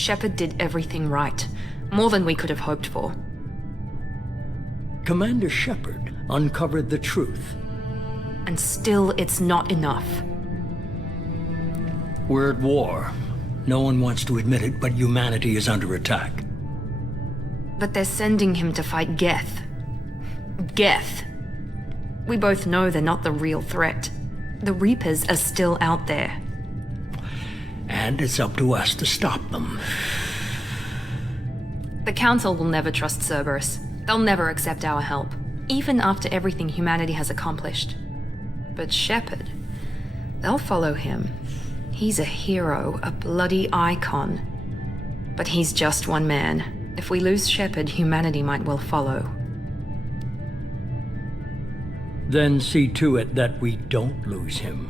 Shepard did everything right. More than we could have hoped for. Commander Shepard uncovered the truth. And still, it's not enough. We're at war. No one wants to admit it, but humanity is under attack. But they're sending him to fight Geth. Geth. We both know they're not the real threat. The Reapers are still out there. And it's up to us to stop them. The Council will never trust Cerberus. They'll never accept our help, even after everything humanity has accomplished. But Shepard, they'll follow him. He's a hero, a bloody icon. But he's just one man. If we lose Shepard, humanity might well follow. Then see to it that we don't lose him.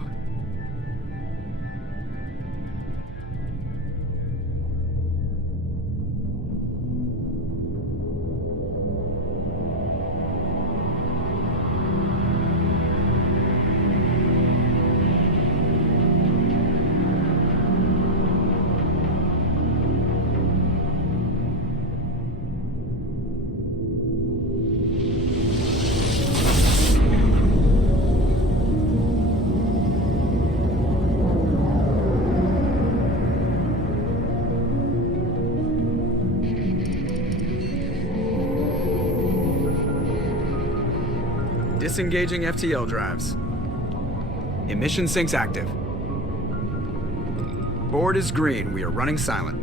Disengaging FTL drives. Emission sinks active. Board is green. We are running silent.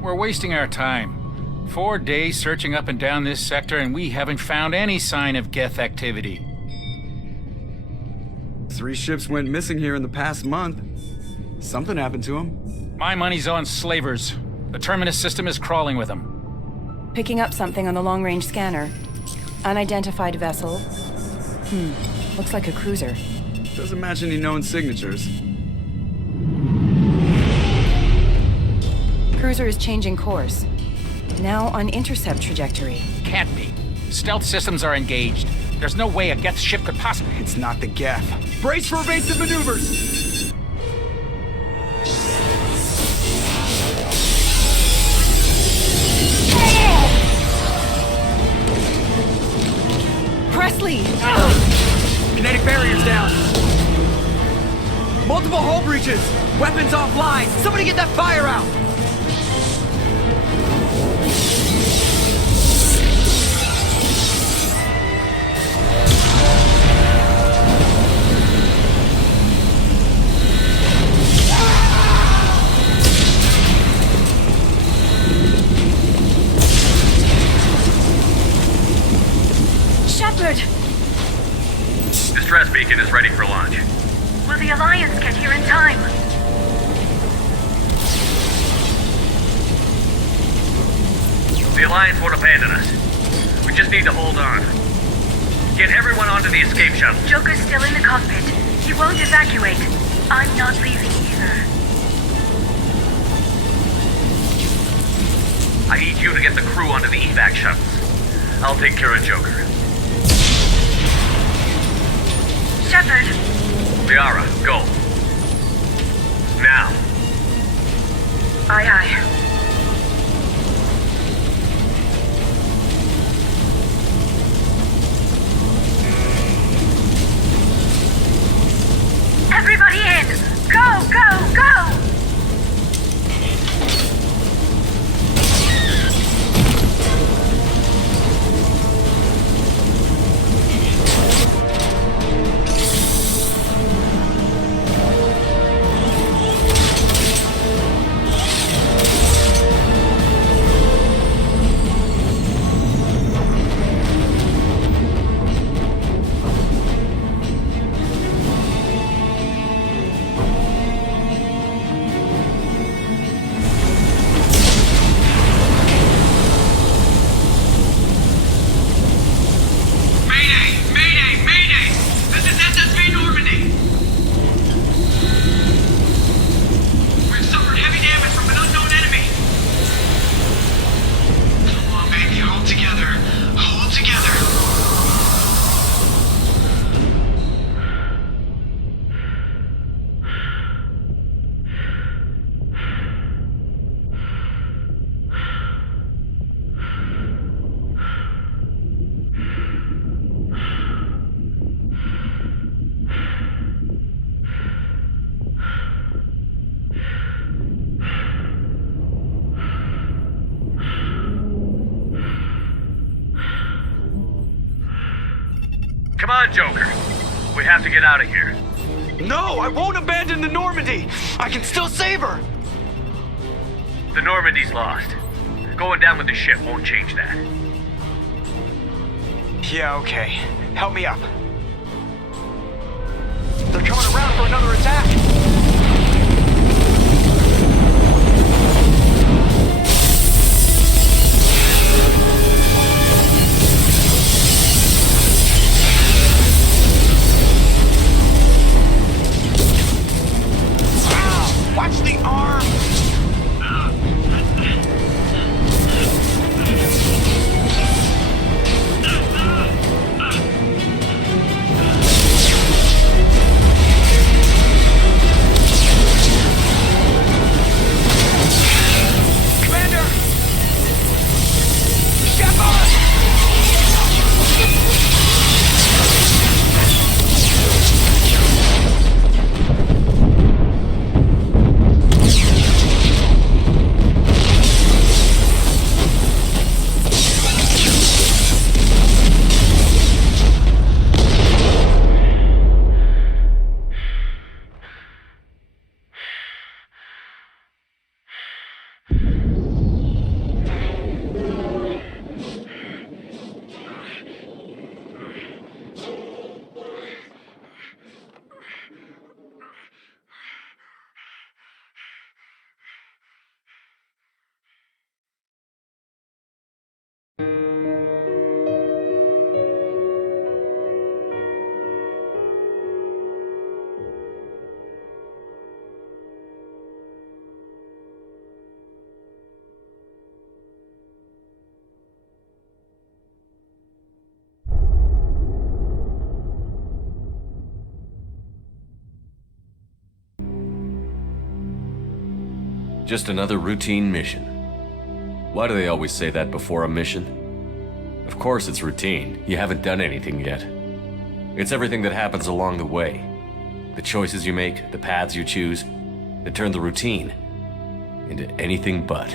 We're wasting our time. 4 days searching up and down this sector, and we haven't found any sign of Geth activity. 3 ships went missing here in the past month. Something happened to them. My money's on slavers. The Terminus system is crawling with them. Picking up something on the long-range scanner. Unidentified vessel. Looks like a cruiser. Doesn't match any known signatures. Cruiser is changing course. Now on intercept trajectory. Can't be. Stealth systems are engaged. There's no way a Geth ship could possibly... It's not the Geth. Brace for evasive maneuvers! Presley! Kinetic barriers down. Multiple hull breaches. Weapons offline. Somebody get that fire out. Shepard! Distress beacon is ready for launch. Will the Alliance get here in time? The Alliance won't abandon us. We just need to hold on. Get everyone onto the escape shuttle. Joker's still in the cockpit. He won't evacuate. I'm not leaving either. I need you to get the crew onto the evac shuttles. I'll take care of Joker. Shepard! Liara, go. Now. Aye, aye. Everybody in! Go, go, go! Come on, Joker. We have to get out of here. No, I won't abandon the Normandy. I can still save her. The Normandy's lost. Going down with the ship won't change that. Yeah, okay. Help me up. They're coming around for another attack. Ow! Watch the arm! Just another routine mission. Why do they always say that before a mission? Of course it's routine. You haven't done anything yet. It's everything that happens along the way. The choices you make, the paths you choose, that turn the routine into anything but.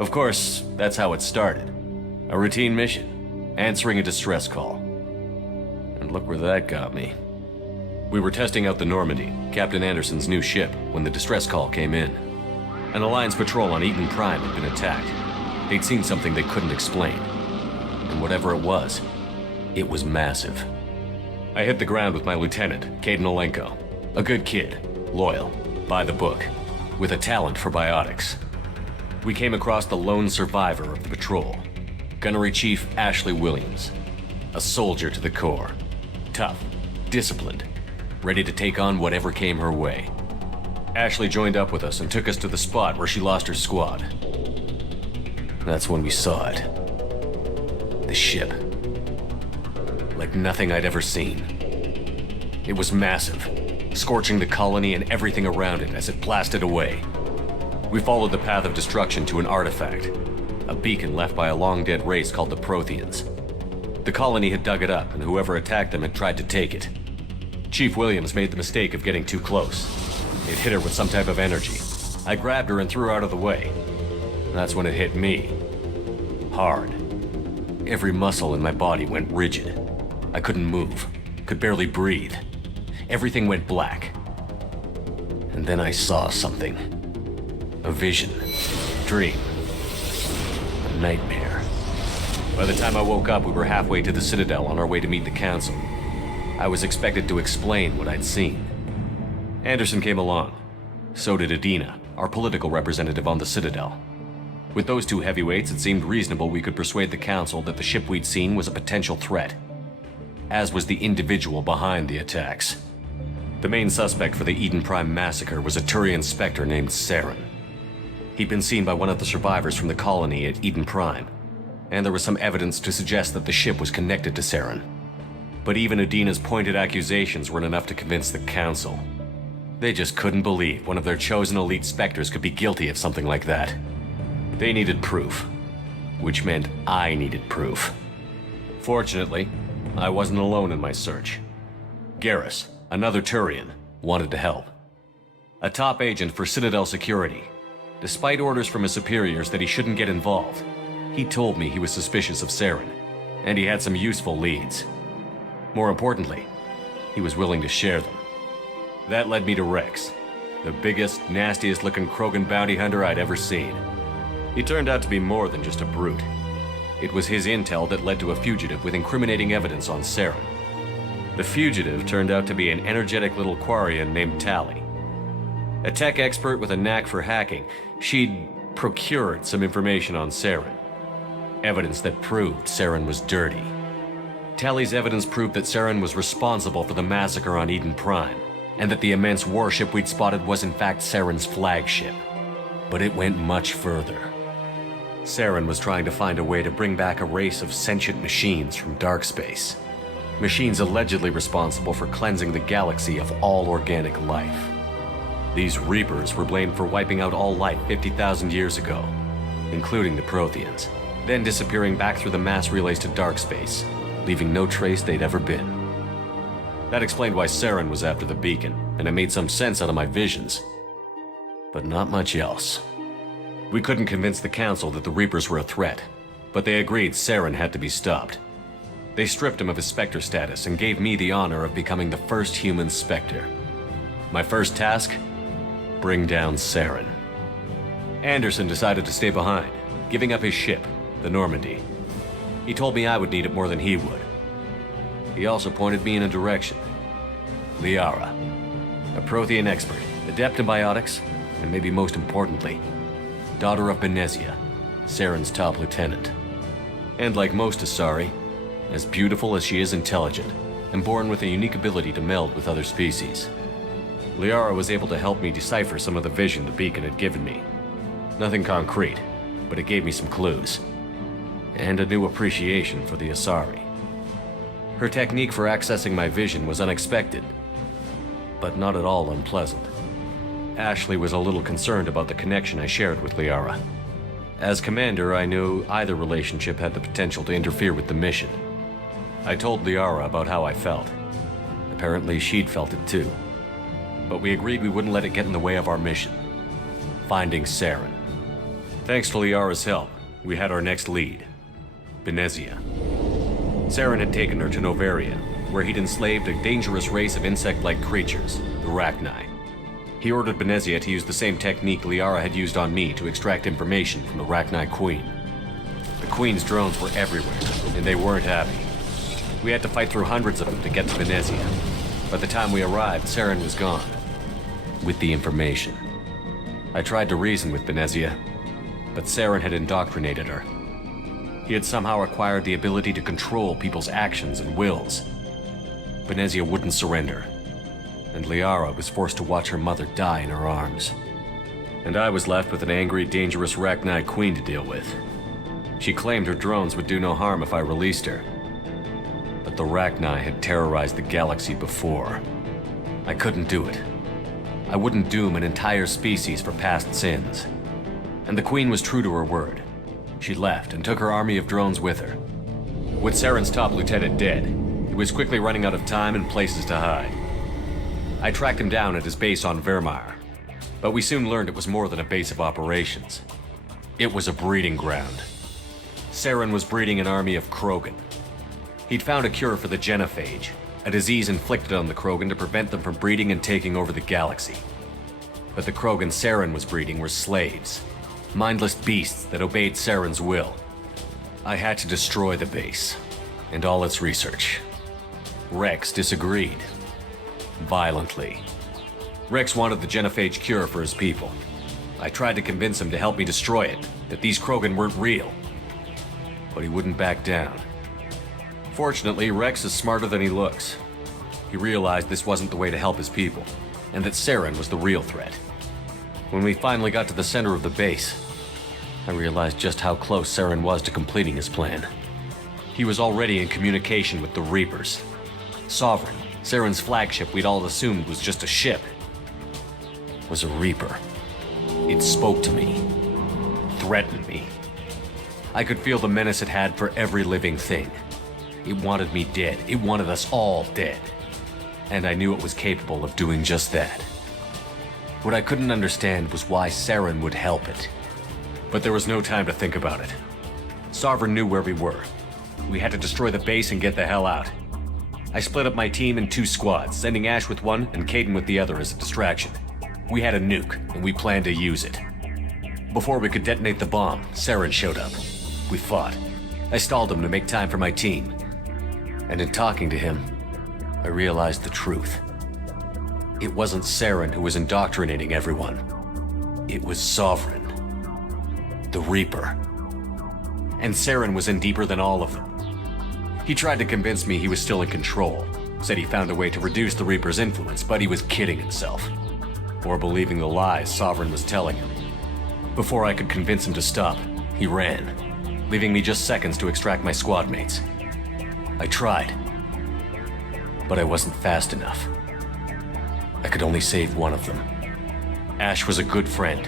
Of course, that's how it started. A routine mission, answering a distress call. And look where that got me. We were testing out the Normandy, Captain Anderson's new ship, when the distress call came in. An Alliance patrol on Eden Prime had been attacked. They'd seen something they couldn't explain. And whatever it was massive. I hit the ground with my lieutenant, Caden Olenko. A good kid, loyal, by the book, with a talent for biotics. We came across the lone survivor of the patrol, Gunnery Chief Ashley Williams. A soldier to the core. Tough, disciplined, ready to take on whatever came her way. Ashley joined up with us and took us to the spot where she lost her squad. That's when we saw it. The ship. Like nothing I'd ever seen. It was massive, scorching the colony and everything around it as it blasted away. We followed the path of destruction to an artifact, a beacon left by a long-dead race called the Protheans. The colony had dug it up, and whoever attacked them had tried to take it. Chief Williams made the mistake of getting too close. It hit her with some type of energy. I grabbed her and threw her out of the way. That's when it hit me. Hard. Every muscle in my body went rigid. I couldn't move, could barely breathe. Everything went black. And then I saw something. A vision. Dream. A nightmare. By the time I woke up, we were halfway to the Citadel on our way to meet the Council. I was expected to explain what I'd seen. Anderson came along. So did Adina, our political representative on the Citadel. With those two heavyweights, it seemed reasonable we could persuade the Council that the ship we'd seen was a potential threat, as was the individual behind the attacks. The main suspect for the Eden Prime massacre was a Turian Spectre named Saren. He'd been seen by one of the survivors from the colony at Eden Prime, and there was some evidence to suggest that the ship was connected to Saren. But even Adina's pointed accusations weren't enough to convince the Council. They just couldn't believe one of their chosen elite Spectres could be guilty of something like that. They needed proof, which meant I needed proof. Fortunately, I wasn't alone in my search. Garrus, another Turian, wanted to help. A top agent for Citadel security. Despite orders from his superiors that he shouldn't get involved, he told me he was suspicious of Saren, and he had some useful leads. More importantly, he was willing to share them. That led me to Rex, the biggest, nastiest-looking Krogan bounty hunter I'd ever seen. He turned out to be more than just a brute. It was his intel that led to a fugitive with incriminating evidence on Saren. The fugitive turned out to be an energetic little Quarian named Tali. A tech expert with a knack for hacking, she'd procured some information on Saren. Evidence that proved Saren was dirty. Tali's evidence proved that Saren was responsible for the massacre on Eden Prime, and that the immense warship we'd spotted was in fact Saren's flagship. But it went much further. Saren was trying to find a way to bring back a race of sentient machines from dark space. Machines allegedly responsible for cleansing the galaxy of all organic life. These Reapers were blamed for wiping out all life 50,000 years ago, including the Protheans, then disappearing back through the mass relays to dark space, leaving no trace they'd ever been. That explained why Saren was after the beacon, and it made some sense out of my visions. But not much else. We couldn't convince the Council that the Reapers were a threat, but they agreed Saren had to be stopped. They stripped him of his Spectre status and gave me the honor of becoming the first human Spectre. My first task? Bring down Saren. Anderson decided to stay behind, giving up his ship, the Normandy. He told me I would need it more than he would. He also pointed me in a direction. Liara, a Prothean expert, adept in biotics, and maybe most importantly, daughter of Benezia, Saren's top lieutenant. And like most Asari, as beautiful as she is intelligent, and born with a unique ability to meld with other species. Liara was able to help me decipher some of the vision the beacon had given me. Nothing concrete, but it gave me some clues. And a new appreciation for the Asari. Her technique for accessing my vision was unexpected, but not at all unpleasant. Ashley was a little concerned about the connection I shared with Liara. As commander, I knew either relationship had the potential to interfere with the mission. I told Liara about how I felt. Apparently, she'd felt it too. But we agreed we wouldn't let it get in the way of our mission. Finding Saren. Thanks to Liara's help, we had our next lead. Benezia. Saren had taken her to Noveria, where he'd enslaved a dangerous race of insect-like creatures, the Rachni. He ordered Benezia to use the same technique Liara had used on me to extract information from the Rachni Queen. The Queen's drones were everywhere, and they weren't happy. We had to fight through hundreds of them to get to Benezia. By the time we arrived, Saren was gone. With the information. I tried to reason with Benezia, but Saren had indoctrinated her. He had somehow acquired the ability to control people's actions and wills. Benezia wouldn't surrender, and Liara was forced to watch her mother die in her arms. And I was left with an angry, dangerous Rachni Queen to deal with. She claimed her drones would do no harm if I released her. But the Rachni had terrorized the galaxy before. I couldn't do it. I wouldn't doom an entire species for past sins. And the Queen was true to her word. She left and took her army of drones with her. With Saren's top lieutenant dead, he was quickly running out of time and places to hide. I tracked him down at his base on Vermeer, but we soon learned it was more than a base of operations. It was a breeding ground. Saren was breeding an army of Krogan. He'd found a cure for the genophage, a disease inflicted on the Krogan to prevent them from breeding and taking over the galaxy. But the Krogan Saren was breeding were slaves, mindless beasts that obeyed Saren's will. I had to destroy the base, and all its research. Rex disagreed. Violently. Rex wanted the genophage cure for his people. I tried to convince him to help me destroy it, that these Krogan weren't real. But he wouldn't back down. Fortunately, Rex is smarter than he looks. He realized this wasn't the way to help his people, and that Saren was the real threat. When we finally got to the center of the base, I realized just how close Saren was to completing his plan. He was already in communication with the Reapers. Sovereign, Saren's flagship we'd all assumed was just a ship, was a Reaper. It spoke to me, threatened me. I could feel the menace it had for every living thing. It wanted me dead. It wanted us all dead. And I knew it was capable of doing just that. What I couldn't understand was why Saren would help it. But there was no time to think about it. Sovereign knew where we were. We had to destroy the base and get the hell out. I split up my team in 2 squads, sending Ash with one and Caden with the other as a distraction. We had a nuke, and we planned to use it. Before we could detonate the bomb, Saren showed up. We fought. I stalled him to make time for my team. And in talking to him, I realized the truth. It wasn't Saren who was indoctrinating everyone. It was Sovereign. The Reaper. And Saren was in deeper than all of them. He tried to convince me he was still in control. Said he found a way to reduce the Reaper's influence, but he was kidding himself. Or believing the lies Sovereign was telling him. Before I could convince him to stop, he ran, leaving me just seconds to extract my squad mates. I tried, but I wasn't fast enough. I could only save one of them. Ash was a good friend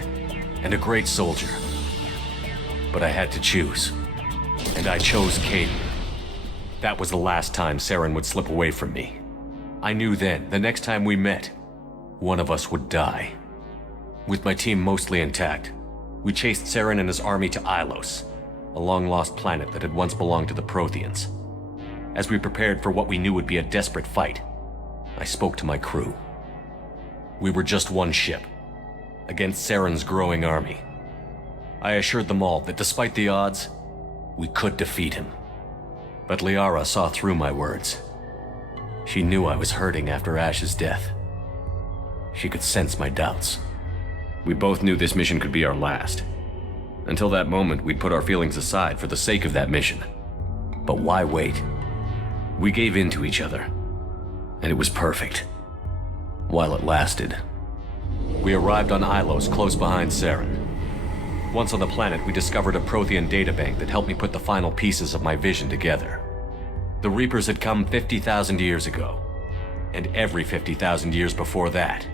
and a great soldier, but I had to choose, and I chose Caden. That was the last time Saren would slip away from me. I knew then, the next time we met, one of us would die. With my team mostly intact, we chased Saren and his army to Ilos, a long-lost planet that had once belonged to the Protheans. As we prepared for what we knew would be a desperate fight, I spoke to my crew. We were just one ship, against Saren's growing army. I assured them all that despite the odds, we could defeat him. But Liara saw through my words. She knew I was hurting after Ash's death. She could sense my doubts. We both knew this mission could be our last. Until that moment, we'd put our feelings aside for the sake of that mission. But why wait? We gave in to each other, and it was perfect. While it lasted. We arrived on Ilos, close behind Saren. Once on the planet, we discovered a Prothean databank that helped me put the final pieces of my vision together. The Reapers had come 50,000 years ago, and every 50,000 years before that,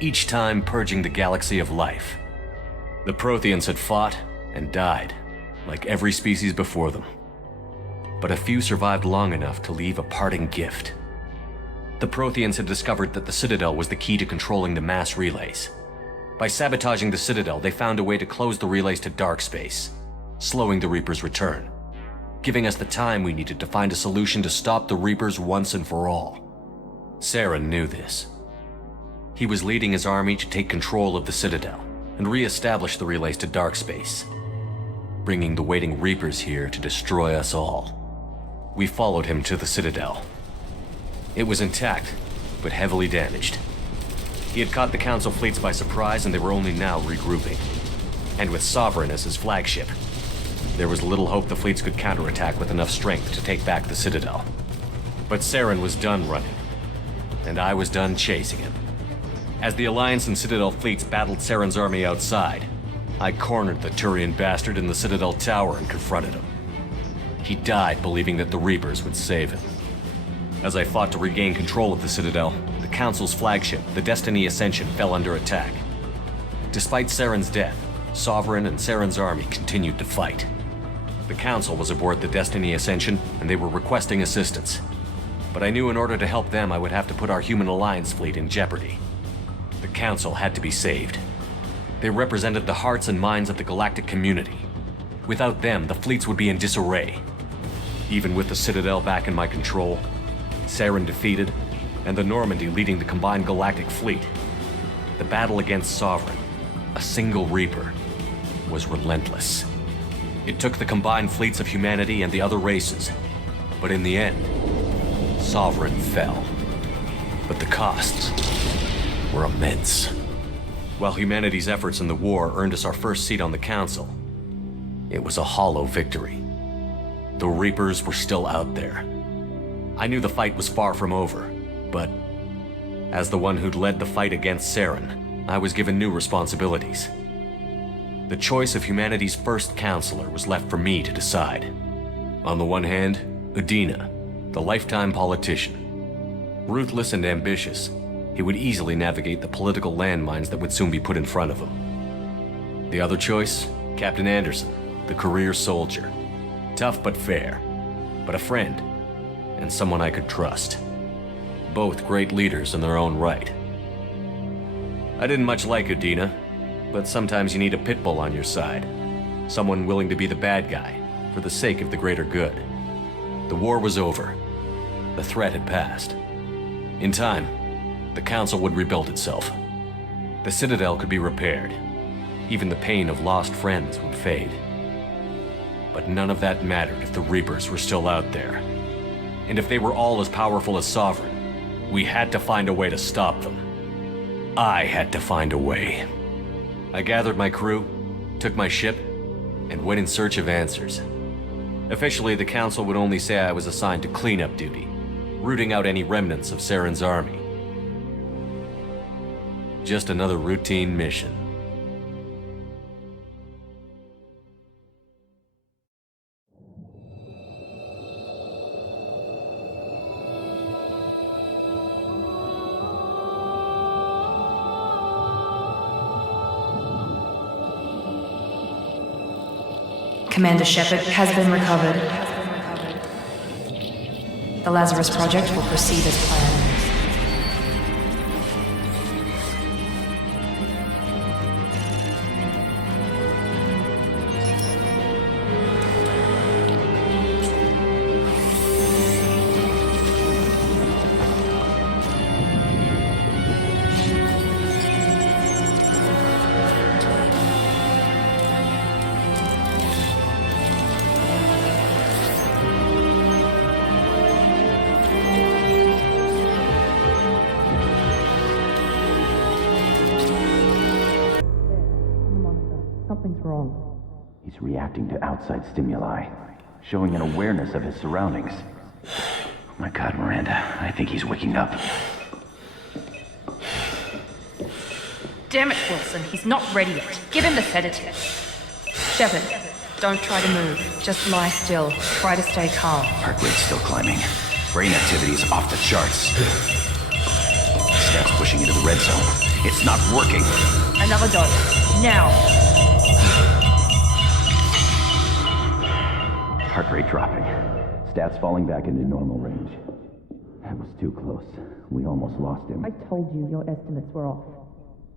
each time purging the galaxy of life. The Protheans had fought and died, like every species before them. But a few survived long enough to leave a parting gift. The Protheans had discovered that the Citadel was the key to controlling the mass relays. By sabotaging the Citadel, they found a way to close the relays to dark space, slowing the Reaper's return, giving us the time we needed to find a solution to stop the Reapers once and for all. Saren knew this. He was leading his army to take control of the Citadel and re-establish the relays to dark space, bringing the waiting Reapers here to destroy us all. We followed him to the Citadel. It was intact, but heavily damaged. He had caught the Council fleets by surprise, and they were only now regrouping. And with Sovereign as his flagship, there was little hope the fleets could counterattack with enough strength to take back the Citadel. But Saren was done running, and I was done chasing him. As the Alliance and Citadel fleets battled Saren's army outside, I cornered the Turian bastard in the Citadel tower and confronted him. He died believing that the Reapers would save him. As I fought to regain control of the Citadel, the Council's flagship, the Destiny Ascension, fell under attack. Despite Saren's death, Sovereign and Saren's army continued to fight. The Council was aboard the Destiny Ascension, and they were requesting assistance. But I knew in order to help them, I would have to put our human Alliance fleet in jeopardy. The Council had to be saved. They represented the hearts and minds of the galactic community. Without them, the fleets would be in disarray. Even with the Citadel back in my control, Saren defeated, and the Normandy leading the combined galactic fleet, the battle against Sovereign, a single Reaper, was relentless. It took the combined fleets of humanity and the other races, but in the end, Sovereign fell. But the costs were immense. While humanity's efforts in the war earned us our first seat on the Council, it was a hollow victory. The Reapers were still out there. I knew the fight was far from over, but as the one who'd led the fight against Saren, I was given new responsibilities. The choice of humanity's first counselor was left for me to decide. On the one hand, Udina, the lifetime politician. Ruthless and ambitious, he would easily navigate the political landmines that would soon be put in front of him. The other choice, Captain Anderson, the career soldier. Tough but fair, but a friend, and someone I could trust. Both great leaders in their own right. I didn't much like Udina, but sometimes you need a pit bull on your side. Someone willing to be the bad guy, for the sake of the greater good. The war was over, The threat had passed. In time, the Council would rebuild itself. The Citadel could be repaired. Even the pain of lost friends would fade. But none of that mattered if the Reapers were still out there. And if they were all as powerful as Sovereign, we had to find a way to stop them. I had to find a way. I gathered my crew, took my ship, and went in search of answers. Officially, the Council would only say I was assigned to cleanup duty, rooting out any remnants of Saren's army. Just another routine mission. Commander Shepard has been recovered. The Lazarus Project will proceed as planned. Something's wrong. He's reacting to outside stimuli, showing an awareness of his surroundings. Oh my God, Miranda, I think he's waking up. Damn it, Wilson, he's not ready yet. Give him the sedative. Shepard, don't try to move. Just lie still. Try to stay calm. Heart rate's still climbing. Brain activity's off the charts. Steps pushing into the red zone. It's not working. Another dose. Now. Heart rate dropping. Stats falling back into normal range. That was too close. We almost lost him. I told you your estimates were off.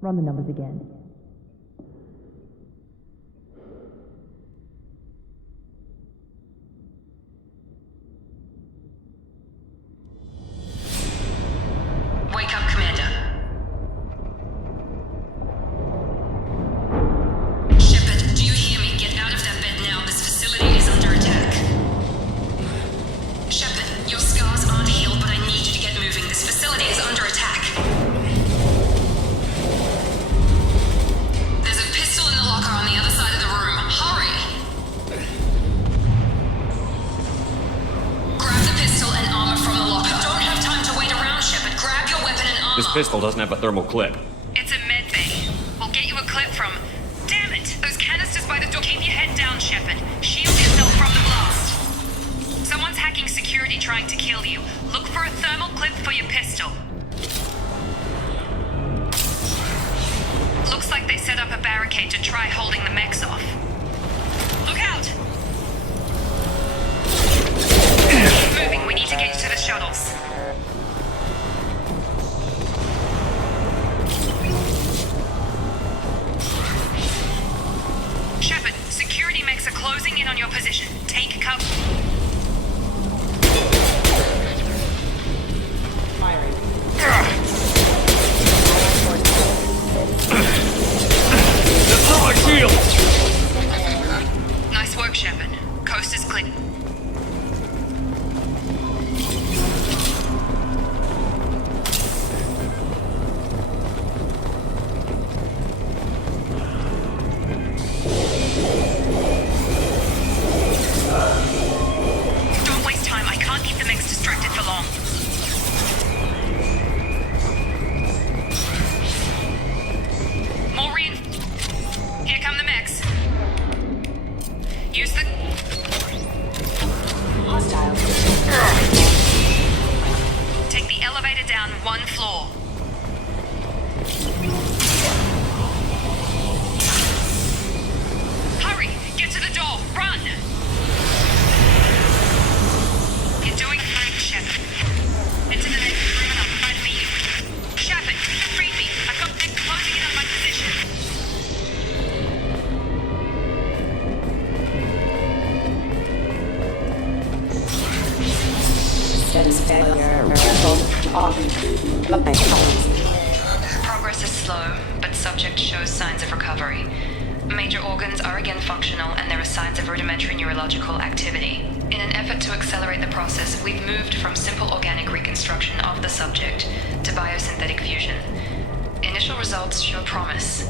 Run the numbers again. Wake up, Commander. Shepard, do you hear me? Get out of that bed now. This facility is under attack. Shepard, your scars aren't healed, but I need you to get moving. This facility is under attack. There's a pistol in the locker on the other side of the room. Hurry! Grab the pistol and armor from the locker. You don't have time to wait around, Shepard. Grab your weapon and armor. This pistol doesn't have a thermal clip. It's a med bay. We'll get you a clip from... Damn it! Those canisters by the door. Keep your head down, Shepard. Shield yourself from the blast. Someone's hacking security trying to kill you. Look for a thermal clip for your pistol. Looks like they set up a barricade to try holding the mechs off. Look out! Keep moving. We need to get you to the shuttles. Shepard, security mechs are closing in on your position. Take cover. My shield! Nice work, Shepard. Coast is clear. Don't waste time. I can't keep the mechs distracted for long. More Here come the mechs. Use the... Take the elevator down one floor. Hurry! Get to the door! Run! You're doing great, Shepard. Into the next room and I'll try to meet you. Shepard, read me. I've got them closing in on my position. Status failure. Progress is slow, but subject shows signs of recovery. Major organs are again functional, and there are signs of rudimentary neurological activity. In an effort to accelerate the process, we've moved from simple organic reconstruction of the subject to biosynthetic fusion. Initial results show promise.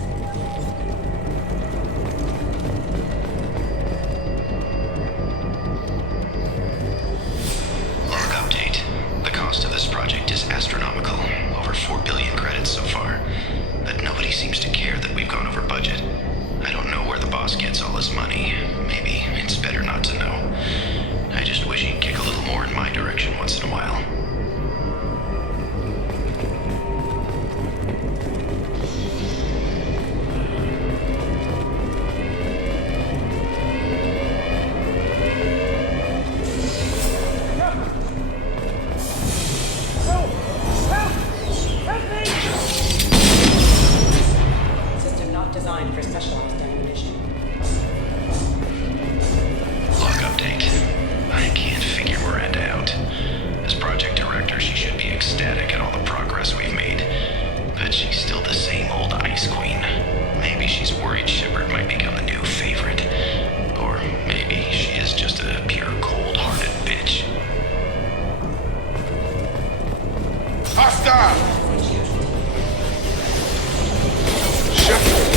Log update. The cost of this project is astronomical. Over 4 billion credits so far. But nobody seems to care that we've gone over budget. I don't know where the boss gets all his money. Maybe it's better not to know. I just wish he'd kick a little more in my direction once in a while. System not designed for specialized ammunition. Log update. I can't figure Miranda out. As project director, she should be ecstatic at all the progress we've made. But she's still the same old Ice Queen. Maybe she's worried Shepard might become the new favorite. Or maybe she is just a pure cold-hearted bitch. Hostile! Shepard!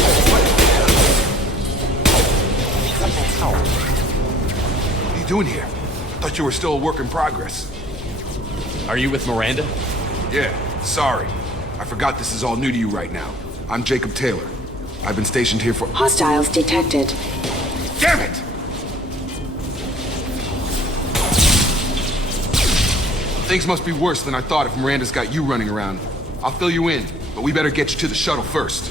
What are you doing here? Thought you were still a work in progress. Are you with Miranda? Yeah, sorry. I forgot this is all new to you right now. I'm Jacob Taylor. I've been stationed here for— Hostiles detected. Damn it! Things must be worse than I thought if Miranda's got you running around. I'll fill you in, but we better get you to the shuttle first.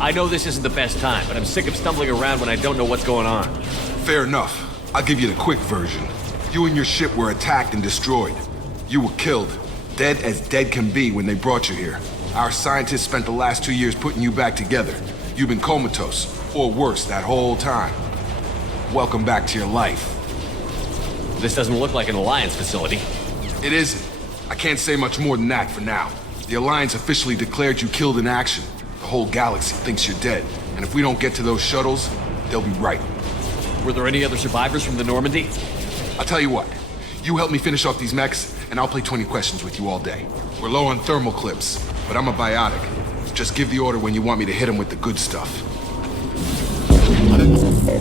I know this isn't the best time, but I'm sick of stumbling around when I don't know what's going on. Fair enough. I'll give you the quick version. You and your ship were attacked and destroyed. You were killed. Dead as dead can be when they brought you here. Our scientists spent the last 2 years putting you back together. You've been comatose, or worse, that whole time. Welcome back to your life. This doesn't look like an Alliance facility. It isn't. I can't say much more than that for now. The Alliance officially declared you killed in action. The whole galaxy thinks you're dead. And if we don't get to those shuttles, they'll be right. Were there any other survivors from the Normandy? I'll tell you what. You help me finish off these mechs, and I'll play 20 questions with you all day. We're low on thermal clips, but I'm a biotic. Just give the order when you want me to hit them with the good stuff. Come on over!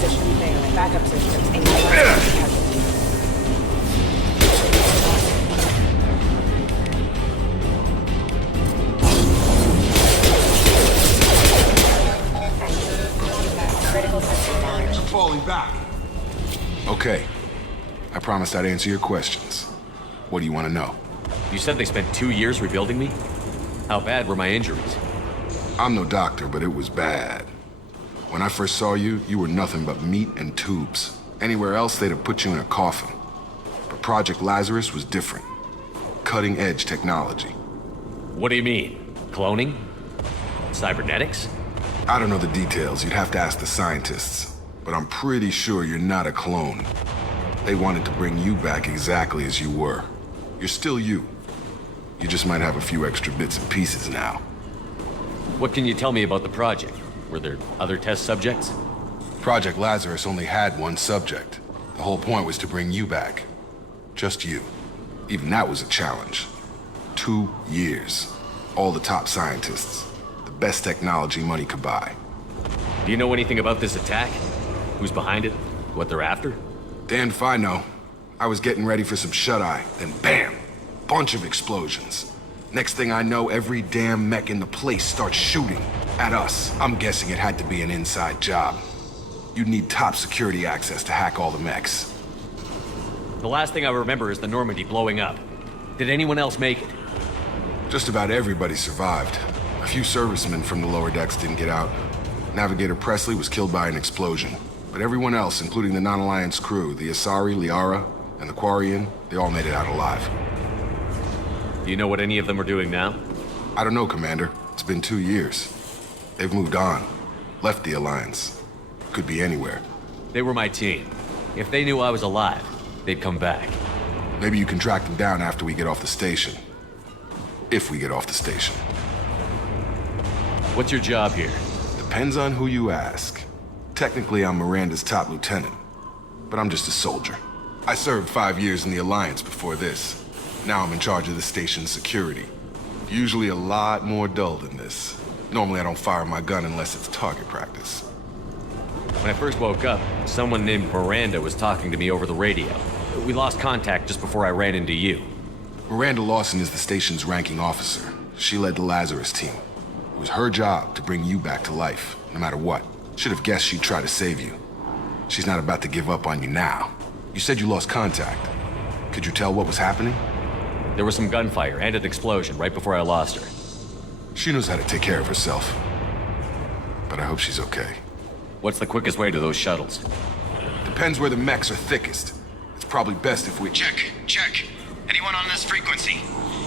System failing. Backup systems. Falling back. Okay. I promised I'd answer your questions. What do you want to know? You said they spent 2 years rebuilding me? How bad were my injuries? I'm no doctor, but it was bad. When I first saw you, you were nothing but meat and tubes. Anywhere else, they'd have put you in a coffin. But Project Lazarus was different. Cutting-edge technology. What do you mean? Cloning? Cybernetics? I don't know the details. You'd have to ask the scientists. But I'm pretty sure you're not a clone. They wanted to bring you back exactly as you were. You're still you. You just might have a few extra bits and pieces now. What can you tell me about the project? Were there other test subjects? Project Lazarus only had one subject. The whole point was to bring you back. Just you. Even that was a challenge. 2 years. All the top scientists. The best technology money could buy. Do you know anything about this attack? Who's behind it? What they're after? Damned if I know. I was getting ready for some shut-eye, then bam! Bunch of explosions. Next thing I know, every damn mech in the place starts shooting at us. I'm guessing it had to be an inside job. You'd need top security access to hack all the mechs. The last thing I remember is the Normandy blowing up. Did anyone else make it? Just about everybody survived. A few servicemen from the lower decks didn't get out. Navigator Presley was killed by an explosion. But everyone else, including the non-Alliance crew, the Asari, Liara, and the Quarian, they all made it out alive. Do you know what any of them are doing now? I don't know, Commander. It's been 2 years. They've moved on. Left the Alliance. Could be anywhere. They were my team. If they knew I was alive, they'd come back. Maybe you can track them down after we get off the station. If we get off the station. What's your job here? Depends on who you ask. Technically, I'm Miranda's top lieutenant. But I'm just a soldier. I served 5 years in the Alliance before this. Now I'm in charge of the station's security. Usually a lot more dull than this. Normally I don't fire my gun unless it's target practice. When I first woke up, someone named Miranda was talking to me over the radio. We lost contact just before I ran into you. Miranda Lawson is the station's ranking officer. She led the Lazarus team. It was her job to bring you back to life, no matter what. Should have guessed she'd try to save you. She's not about to give up on you now. You said you lost contact. Could you tell what was happening? There was some gunfire and an explosion right before I lost her. She knows how to take care of herself. But I hope she's okay. What's the quickest way to those shuttles? Depends where the mechs are thickest. It's probably best if we... Check. Anyone on this frequency?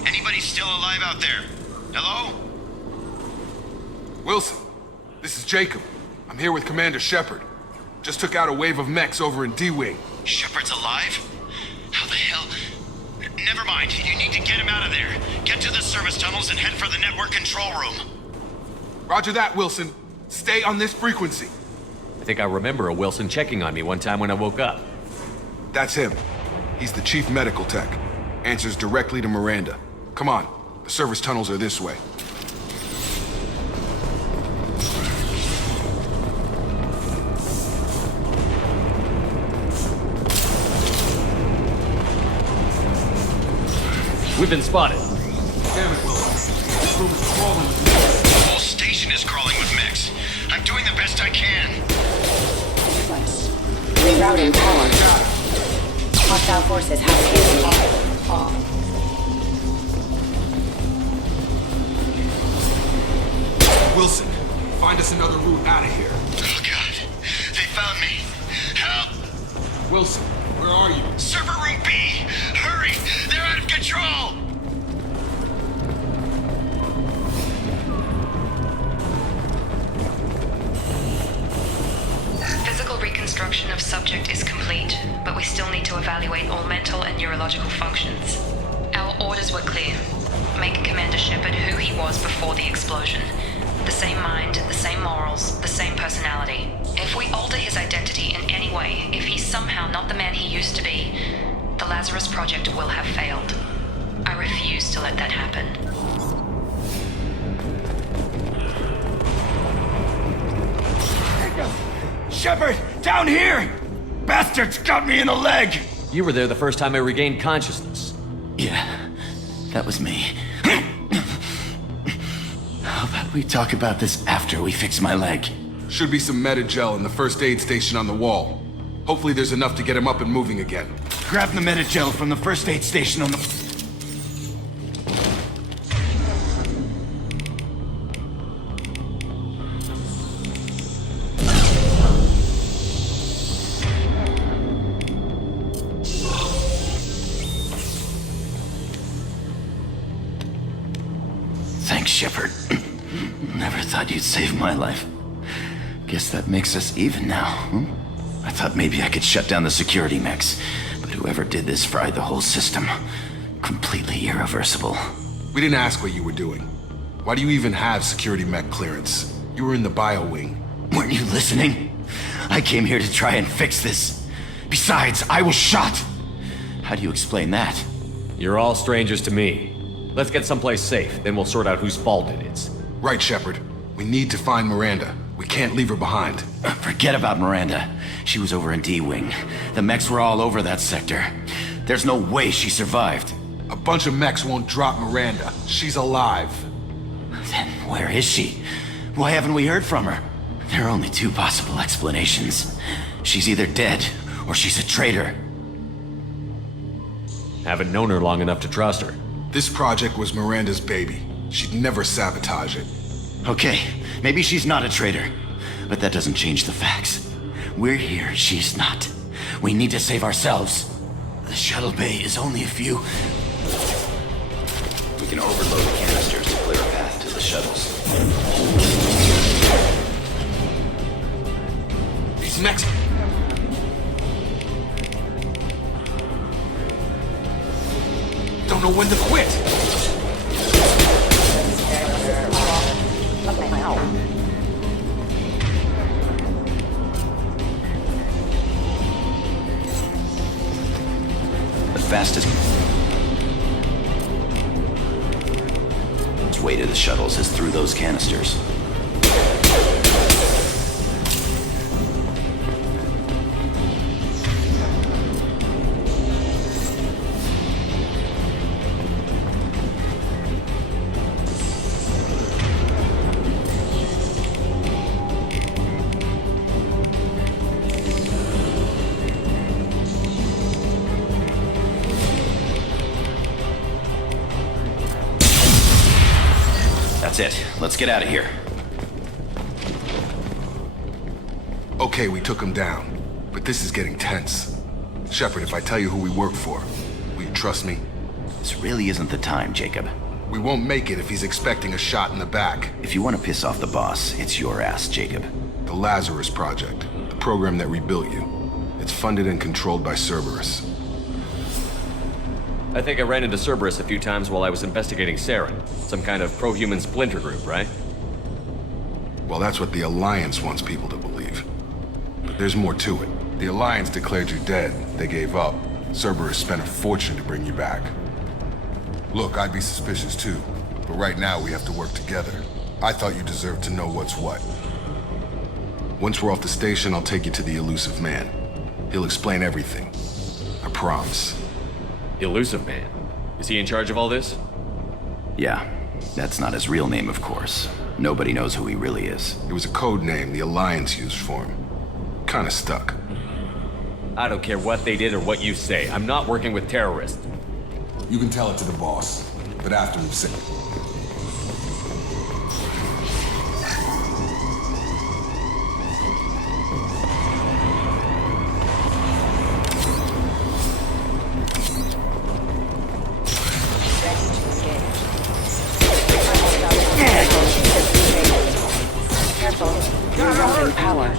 Anybody still alive out there? Hello? Wilson, this is Jacob. I'm here with Commander Shepard. Just took out a wave of mechs over in D-Wing. Shepard's alive? How the hell? Never mind. You need to get him out of there. Get to the service tunnels and head for the network control room. Roger that, Wilson. Stay on this frequency. I think I remember a Wilson checking on me one time when I woke up. That's him. He's the chief medical tech. Answers directly to Miranda. Come on. The service tunnels are this way. We've been spotted. Damn it, Wilson. This room is crawling with mechs. The whole station is crawling with mechs. I'm doing the best I can. Rerouting power. Hostile forces have taken off. Wilson, find us another route out of here. Oh, God. They found me. Help! Wilson, where are you? Server room B! Hurry! They're out of control! Physical reconstruction of subject is complete, but we still need to evaluate all mental and neurological functions. Our orders were clear. Make Commander Shepard who he was before the explosion. The same mind, the same morals, the same personality. If we alter his identity in any way, if he's somehow not the man he used to be, the Lazarus Project will have failed. I refuse to let that happen. Shepard, down here! Bastards got me in the leg! You were there the first time I regained consciousness. Yeah, that was me. How about we talk about this after we fix my leg? Should be some Metagel in the first aid station on the wall. Hopefully there's enough to get him up and moving again. Grab the Metagel from the first aid station on the... Thanks, Shepard. Never thought you'd save my life. Guess that makes us even now, huh? I thought maybe I could shut down the security mechs, but whoever did this fried the whole system. Completely irreversible. We didn't ask what you were doing. Why do you even have security mech clearance? You were in the bio wing. Weren't you listening? I came here to try and fix this. Besides, I was shot. How do you explain that? You're all strangers to me. Let's get someplace safe, then we'll sort out whose fault it is. Right, Shepard. We need to find Miranda. We can't leave her behind. Forget about Miranda. She was over in D-Wing. The mechs were all over that sector. There's no way she survived. A bunch of mechs won't drop Miranda. She's alive. Then where is she? Why haven't we heard from her? There are only two possible explanations. She's either dead, or she's a traitor. Haven't known her long enough to trust her. This project was Miranda's baby. She'd never sabotage it. Okay, maybe she's not a traitor, but that doesn't change the facts. We're here, she's not. We need to save ourselves. The shuttle bay is only a few... We can overload canisters to clear a path. know when to quit. The fastest way to the shuttles is through those canisters. That's it. Let's get out of here. Okay, we took him down, but this is getting tense. Shepard, if I tell you who we work for, will you trust me? This really isn't the time, Jacob. We won't make it if he's expecting a shot in the back. If you want to piss off the boss, it's your ass, Jacob. The Lazarus Project, the program that rebuilt you. It's funded and controlled by Cerberus. I think I ran into Cerberus a few times while I was investigating Saren. Some kind of pro-human splinter group, right? Well, that's what the Alliance wants people to believe. But there's more to it. The Alliance declared you dead. They gave up. Cerberus spent a fortune to bring you back. Look, I'd be suspicious too. But right now we have to work together. I thought you deserved to know what's what. Once we're off the station, I'll take you to the Elusive Man. He'll explain everything. I promise. Elusive Man? Is he in charge of all this? Yeah. That's not his real name, of course. Nobody knows who he really is. It was a code name the Alliance used for him. Kinda stuck. I don't care what they did or what you say. I'm not working with terrorists. You can tell it to the boss, but after we've seen it. Power.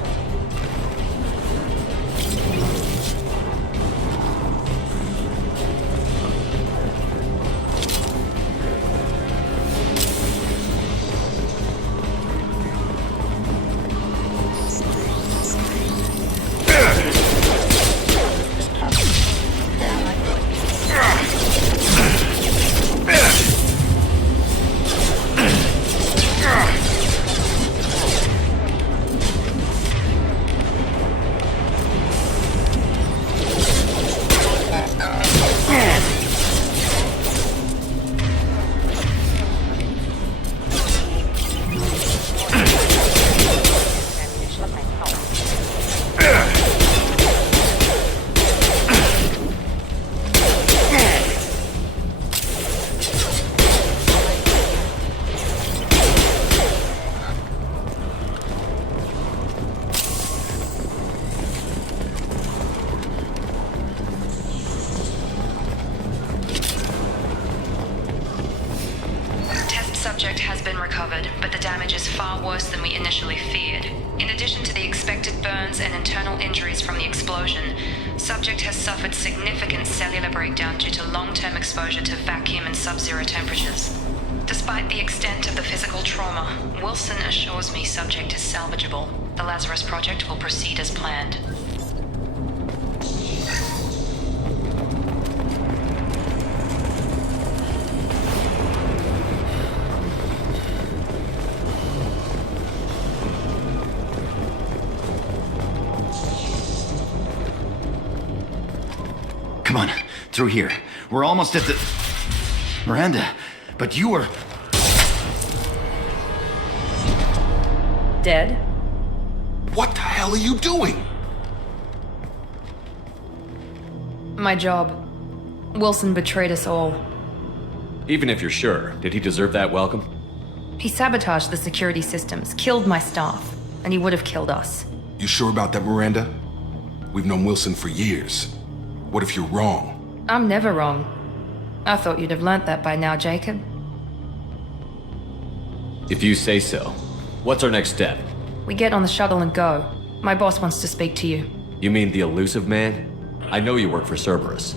Subject has been recovered, but the damage is far worse than we initially feared. In addition to the expected burns and internal injuries from the explosion, subject has suffered significant cellular breakdown due to long-term exposure to vacuum and sub-zero temperatures. Despite the extent of the physical trauma, Wilson assures me subject is salvageable. The Lazarus Project will proceed as planned. Come on, through here. We're almost at the... Miranda, but you were... Dead? What the hell are you doing? My job. Wilson betrayed us all. Even if you're sure, did he deserve that welcome? He sabotaged the security systems, killed my staff, and he would have killed us. You sure about that, Miranda? We've known Wilson for years. What if you're wrong? I'm never wrong. I thought you'd have learnt that by now, Jacob. If you say so. What's our next step? We get on the shuttle and go. My boss wants to speak to you. You mean the Elusive Man? I know you work for Cerberus.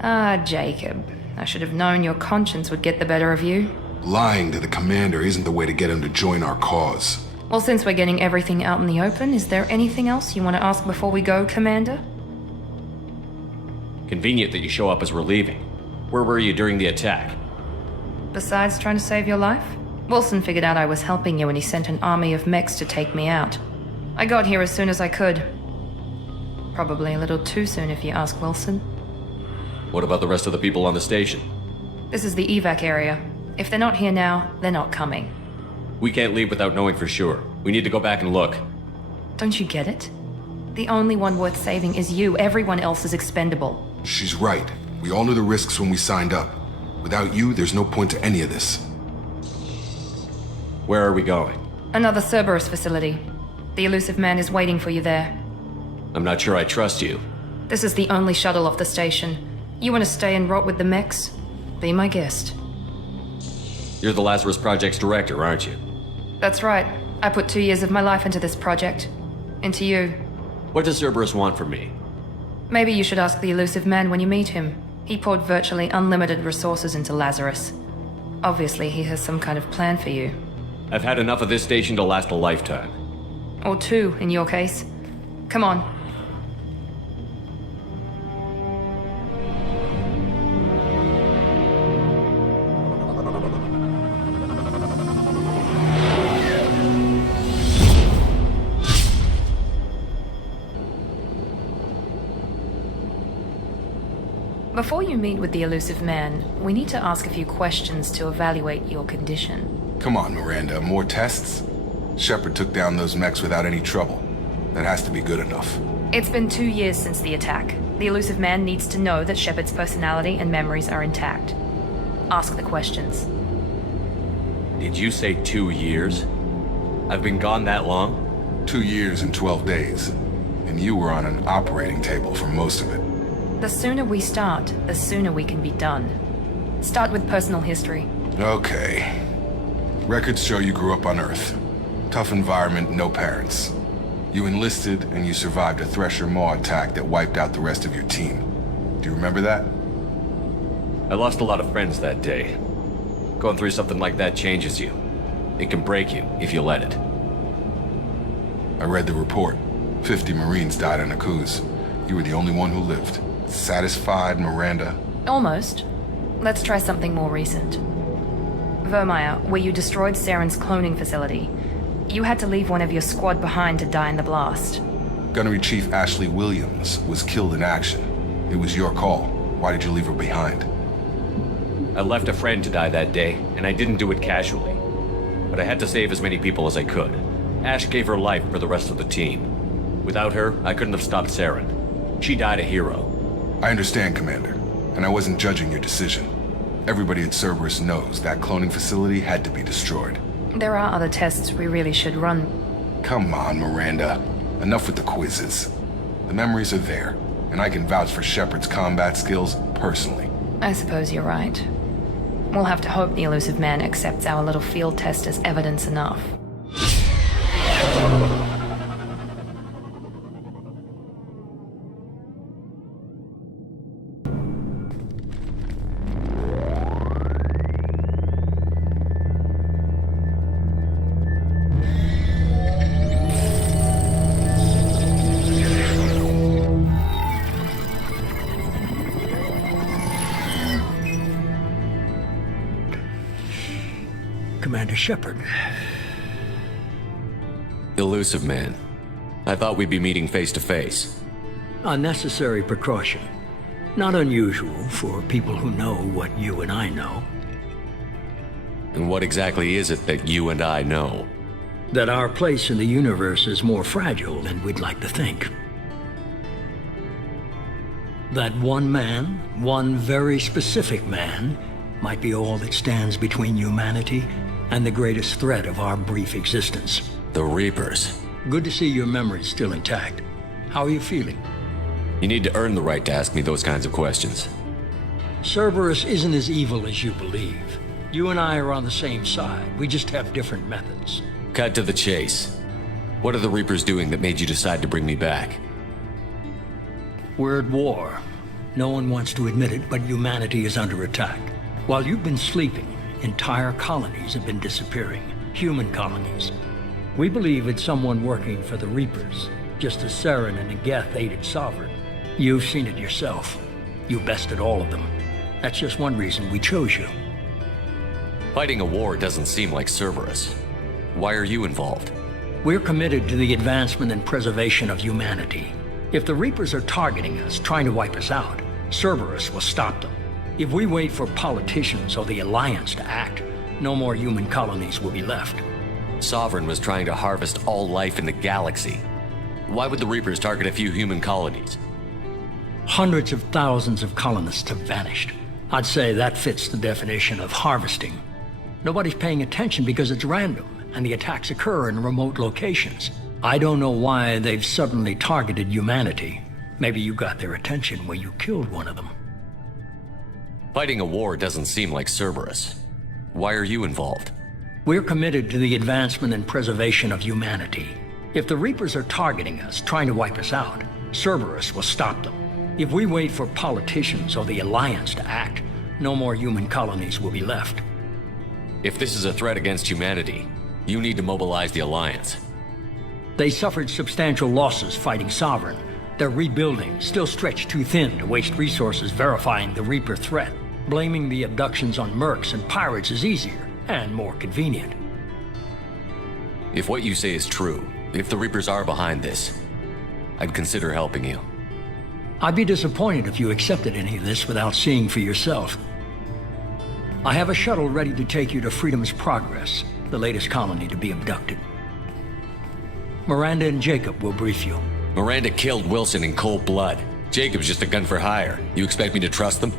Ah, Jacob. I should have known your conscience would get the better of you. Lying to the commander isn't the way to get him to join our cause. Well, since we're getting everything out in the open, is there anything else you want to ask before we go, Commander? Convenient that you show up as we're leaving. Where were you during the attack? Besides trying to save your life? Wilson figured out I was helping you and he sent an army of mechs to take me out. I got here as soon as I could. Probably a little too soon if you ask Wilson. What about the rest of the people on the station? This is the evac area. If they're not here now, they're not coming. We can't leave without knowing for sure. We need to go back and look. Don't you get it? The only one worth saving is you. Everyone else is expendable. She's right. We all knew the risks when we signed up. Without you, there's no point to any of this. Where are we going? Another Cerberus facility. The elusive man is waiting for you there. I'm not sure I trust you. This is the only shuttle off the station. You want to stay and rot with the mechs? Be my guest. You're the Lazarus Project's director, aren't you? That's right. I put 2 years of my life into this project. Into you. What does Cerberus want from me? Maybe you should ask the elusive man when you meet him. He poured virtually unlimited resources into Lazarus. Obviously, he has some kind of plan for you. I've had enough of this station to last a lifetime. Or 2, in your case. Come on. Before you meet with the elusive man, we need to ask a few questions to evaluate your condition. Come on, Miranda, more tests? Shepard took down those mechs without any trouble. That has to be good enough. It's been 2 years since the attack. The elusive man needs to know that Shepard's personality and memories are intact. Ask the questions. Did you say 2 years? I've been gone that long? 2 years and 12 days. And you were on an operating table for most of it. The sooner we start, the sooner we can be done. Start with personal history. Okay. Records show you grew up on Earth. Tough environment, no parents. You enlisted and you survived a Thresher Maw attack that wiped out the rest of your team. Do you remember that? I lost a lot of friends that day. Going through something like that changes you. It can break you if you let it. I read the report. 50 Marines died in Akuz. You were the only one who lived. Satisfied, Miranda? Almost. Let's try something more recent. Vermeer, where you destroyed Saren's cloning facility. You had to leave one of your squad behind to die in the blast. Gunnery Chief Ashley Williams was killed in action. It was your call. Why did you leave her behind? I left a friend to die that day, and I didn't do it casually. But I had to save as many people as I could. Ash gave her life for the rest of the team. Without her, I couldn't have stopped Saren. She died a hero. I understand, Commander, and I wasn't judging your decision. Everybody at Cerberus knows that cloning facility had to be destroyed. There are other tests we really should run. Come on, Miranda. Enough with the quizzes. The memories are there, and I can vouch for Shepard's combat skills personally. I suppose you're right. We'll have to hope the elusive man accepts our little field test as evidence enough. Commander Shepard. Elusive man. I thought we'd be meeting face to face. A necessary precaution. Not unusual for people who know what you and I know. And what exactly is it that you and I know? That our place in the universe is more fragile than we'd like to think. That one man, one very specific man, might be all that stands between humanity and the greatest threat of our brief existence. The Reapers. Good to see your memory's still intact. How are you feeling? You need to earn the right to ask me those kinds of questions. Cerberus isn't as evil as you believe. You and I are on the same side. We just have different methods. Cut to the chase. What are the Reapers doing that made you decide to bring me back? We're at war. No one wants to admit it, but humanity is under attack. While you've been sleeping, entire colonies have been disappearing. Human colonies. We believe it's someone working for the Reapers, just as Saren and Geth aided Sovereign. You've seen it yourself. You bested all of them. That's just one reason we chose you. Fighting a war doesn't seem like Cerberus. Why are you involved? We're committed to the advancement and preservation of humanity. If the Reapers are targeting us, trying to wipe us out, Cerberus will stop them. If we wait for politicians or the Alliance to act, no more human colonies will be left. Sovereign was trying to harvest all life in the galaxy. Why would the Reapers target a few human colonies? Hundreds of thousands of colonists have vanished. I'd say that fits the definition of harvesting. Nobody's paying attention because it's random, and the attacks occur in remote locations. I don't know why they've suddenly targeted humanity. Maybe you got their attention when you killed one of them. Fighting a war doesn't seem like Cerberus. Why are you involved? We're committed to the advancement and preservation of humanity. If the Reapers are targeting us, trying to wipe us out, Cerberus will stop them. If we wait for politicians or the Alliance to act, no more human colonies will be left. If this is a threat against humanity, you need to mobilize the Alliance. They suffered substantial losses fighting Sovereign. They're rebuilding, still stretched too thin to waste resources verifying the Reaper threat. Blaming the abductions on mercs and pirates is easier and more convenient. If what you say is true, if the Reapers are behind this, I'd consider helping you. I'd be disappointed if you accepted any of this without seeing for yourself. I have a shuttle ready to take you to Freedom's Progress, the latest colony to be abducted. Miranda and Jacob will brief you. Miranda killed Wilson in cold blood. Jacob's just a gun for hire. You expect me to trust them?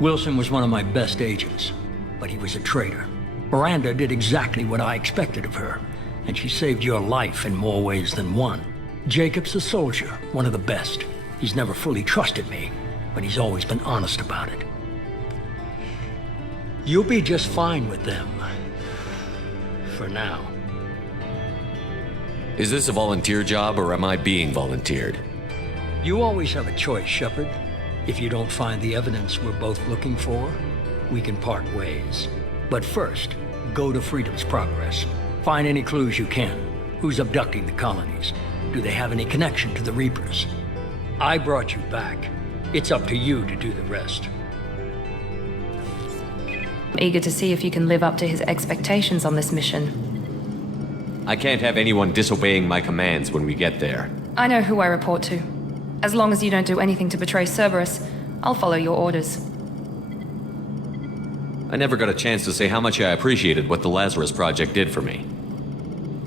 Wilson was one of my best agents, but he was a traitor. Miranda did exactly what I expected of her, and she saved your life in more ways than one. Jacob's a soldier, one of the best. He's never fully trusted me, but he's always been honest about it. You'll be just fine with them. For now. Is this a volunteer job, or am I being volunteered? You always have a choice, Shepard. If you don't find the evidence we're both looking for, we can part ways. But first, go to Freedom's Progress. Find any clues you can. Who's abducting the colonies? Do they have any connection to the Reapers? I brought you back. It's up to you to do the rest. I'm eager to see if you can live up to his expectations on this mission. I can't have anyone disobeying my commands when we get there. I know who I report to. As long as you don't do anything to betray Cerberus, I'll follow your orders. I never got a chance to say how much I appreciated what the Lazarus Project did for me.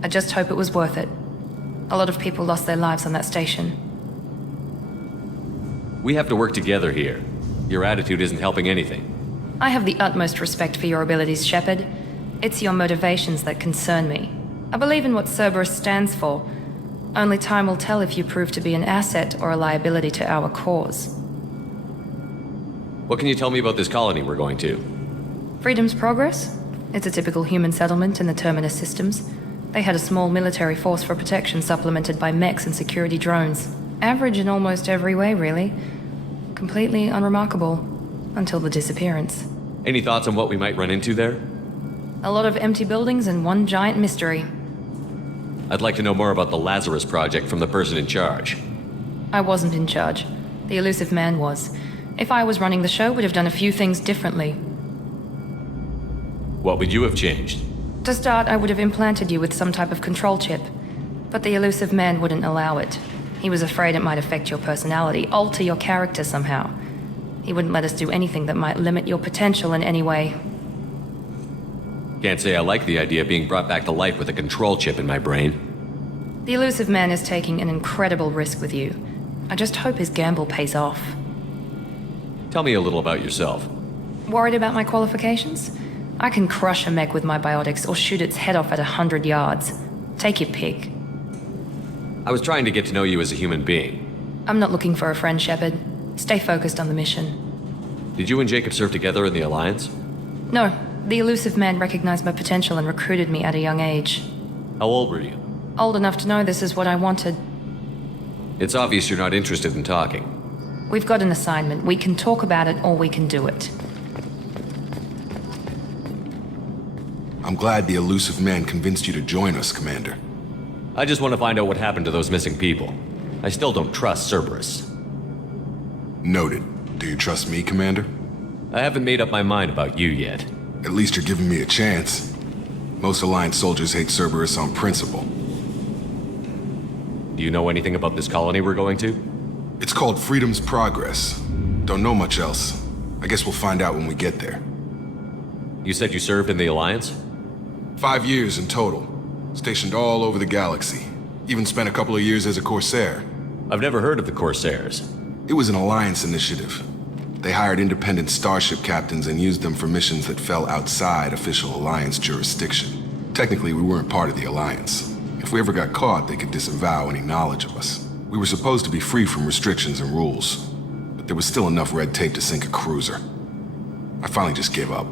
I just hope it was worth it. A lot of people lost their lives on that station. We have to work together here. Your attitude isn't helping anything. I have the utmost respect for your abilities, Shepard. It's your motivations that concern me. I believe in what Cerberus stands for. Only time will tell if you prove to be an asset or a liability to our cause. What can you tell me about this colony we're going to? Freedom's Progress? It's a typical human settlement in the Terminus systems. They had a small military force for protection supplemented by mechs and security drones. Average in almost every way, really. Completely unremarkable. Until the disappearance. Any thoughts on what we might run into there? A lot of empty buildings and one giant mystery. I'd like to know more about the Lazarus Project from the person in charge. I wasn't in charge. The elusive man was. If I was running the show, we'd have done a few things differently. What would you have changed? To start, I would have implanted you with some type of control chip. But the elusive man wouldn't allow it. He was afraid it might affect your personality, alter your character somehow. He wouldn't let us do anything that might limit your potential in any way. Can't say I like the idea of being brought back to life with a control chip in my brain. The elusive man is taking an incredible risk with you. I just hope his gamble pays off. Tell me a little about yourself. Worried about my qualifications? I can crush a mech with my biotics or shoot its head off at 100 yards. Take your pick. I was trying to get to know you as a human being. I'm not looking for a friend, Shepard. Stay focused on the mission. Did you and Jacob serve together in the Alliance? No. The elusive man recognized my potential and recruited me at a young age. How old were you? Old enough to know this is what I wanted. It's obvious you're not interested in talking. We've got an assignment. We can talk about it or we can do it. I'm glad the elusive man convinced you to join us, Commander. I just want to find out what happened to those missing people. I still don't trust Cerberus. Noted. Do you trust me, Commander? I haven't made up my mind about you yet. At least you're giving me a chance. Most Alliance soldiers hate Cerberus on principle. Do you know anything about this colony we're going to? It's called Freedom's Progress. Don't know much else. I guess we'll find out when we get there. You said you served in the Alliance? 5 years in total. Stationed all over the galaxy. Even spent a couple of years as a Corsair. I've never heard of the Corsairs. It was an Alliance initiative. They hired independent starship captains and used them for missions that fell outside official Alliance jurisdiction. Technically, we weren't part of the Alliance. If we ever got caught, they could disavow any knowledge of us. We were supposed to be free from restrictions and rules, but there was still enough red tape to sink a cruiser. I finally just gave up.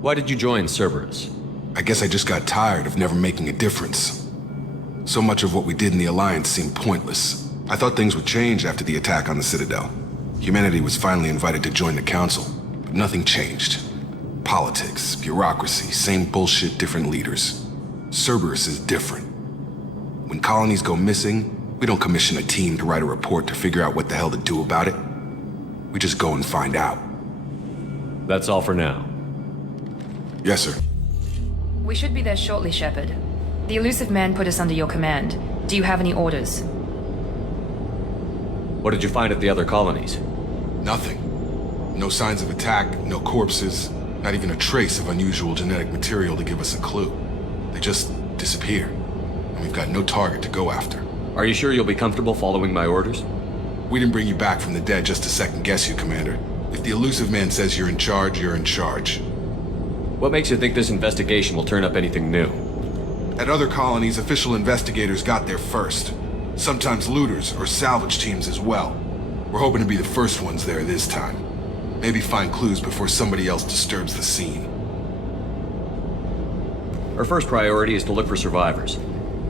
Why did you join Cerberus? I guess I just got tired of never making a difference. So much of what we did in the Alliance seemed pointless. I thought things would change after the attack on the Citadel. Humanity was finally invited to join the Council, but nothing changed. Politics, bureaucracy, same bullshit, different leaders. Cerberus is different. When colonies go missing, we don't commission a team to write a report to figure out what the hell to do about it. We just go and find out. That's all for now. Yes, sir. We should be there shortly, Shepard. The elusive man put us under your command. Do you have any orders? What did you find at the other colonies? Nothing. No signs of attack, no corpses, not even a trace of unusual genetic material to give us a clue. They just disappear, and we've got no target to go after. Are you sure you'll be comfortable following my orders? We didn't bring you back from the dead just to second-guess you, Commander. If the elusive man says you're in charge, you're in charge. What makes you think this investigation will turn up anything new? At other colonies, official investigators got there first. Sometimes looters or salvage teams as well. We're hoping to be the first ones there this time. Maybe find clues before somebody else disturbs the scene. Our first priority is to look for survivors.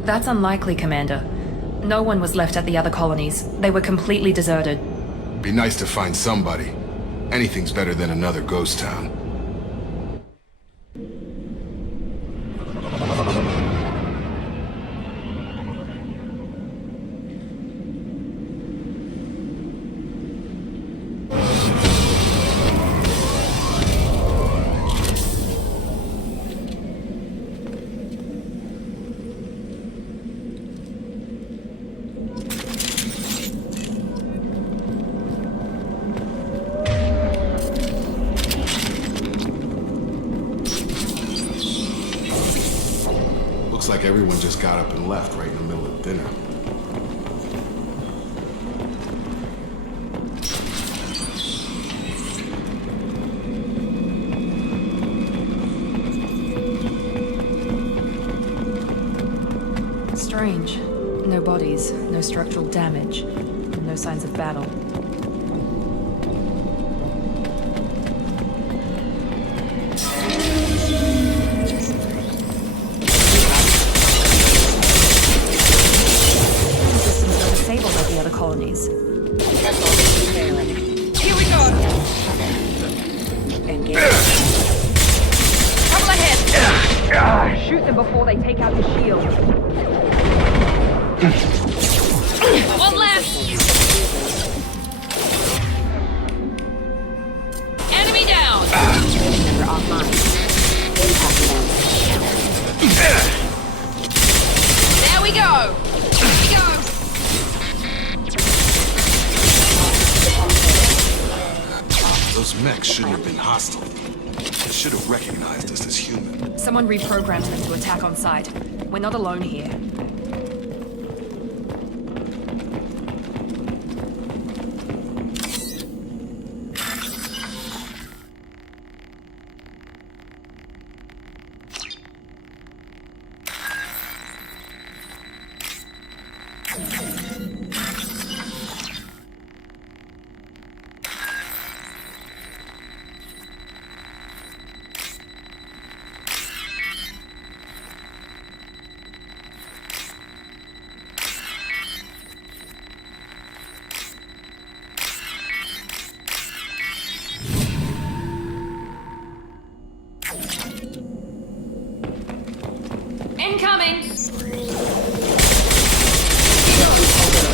That's unlikely, Commander. No one was left at the other colonies. They were completely deserted. Be nice to find somebody. Anything's better than another ghost town. Looks like everyone just got up and left right in the middle of dinner. Strange. No bodies, no structural damage, no signs of battle. Colonies. Here we go! Engage. Trouble ahead! Shoot them before they take out the shield. One left! Enemy down! Never online. There we go! Here we go! Those mechs shouldn't have been hostile. They should have recognized us as human. Someone reprogrammed them to attack on sight. We're not alone here. Incoming!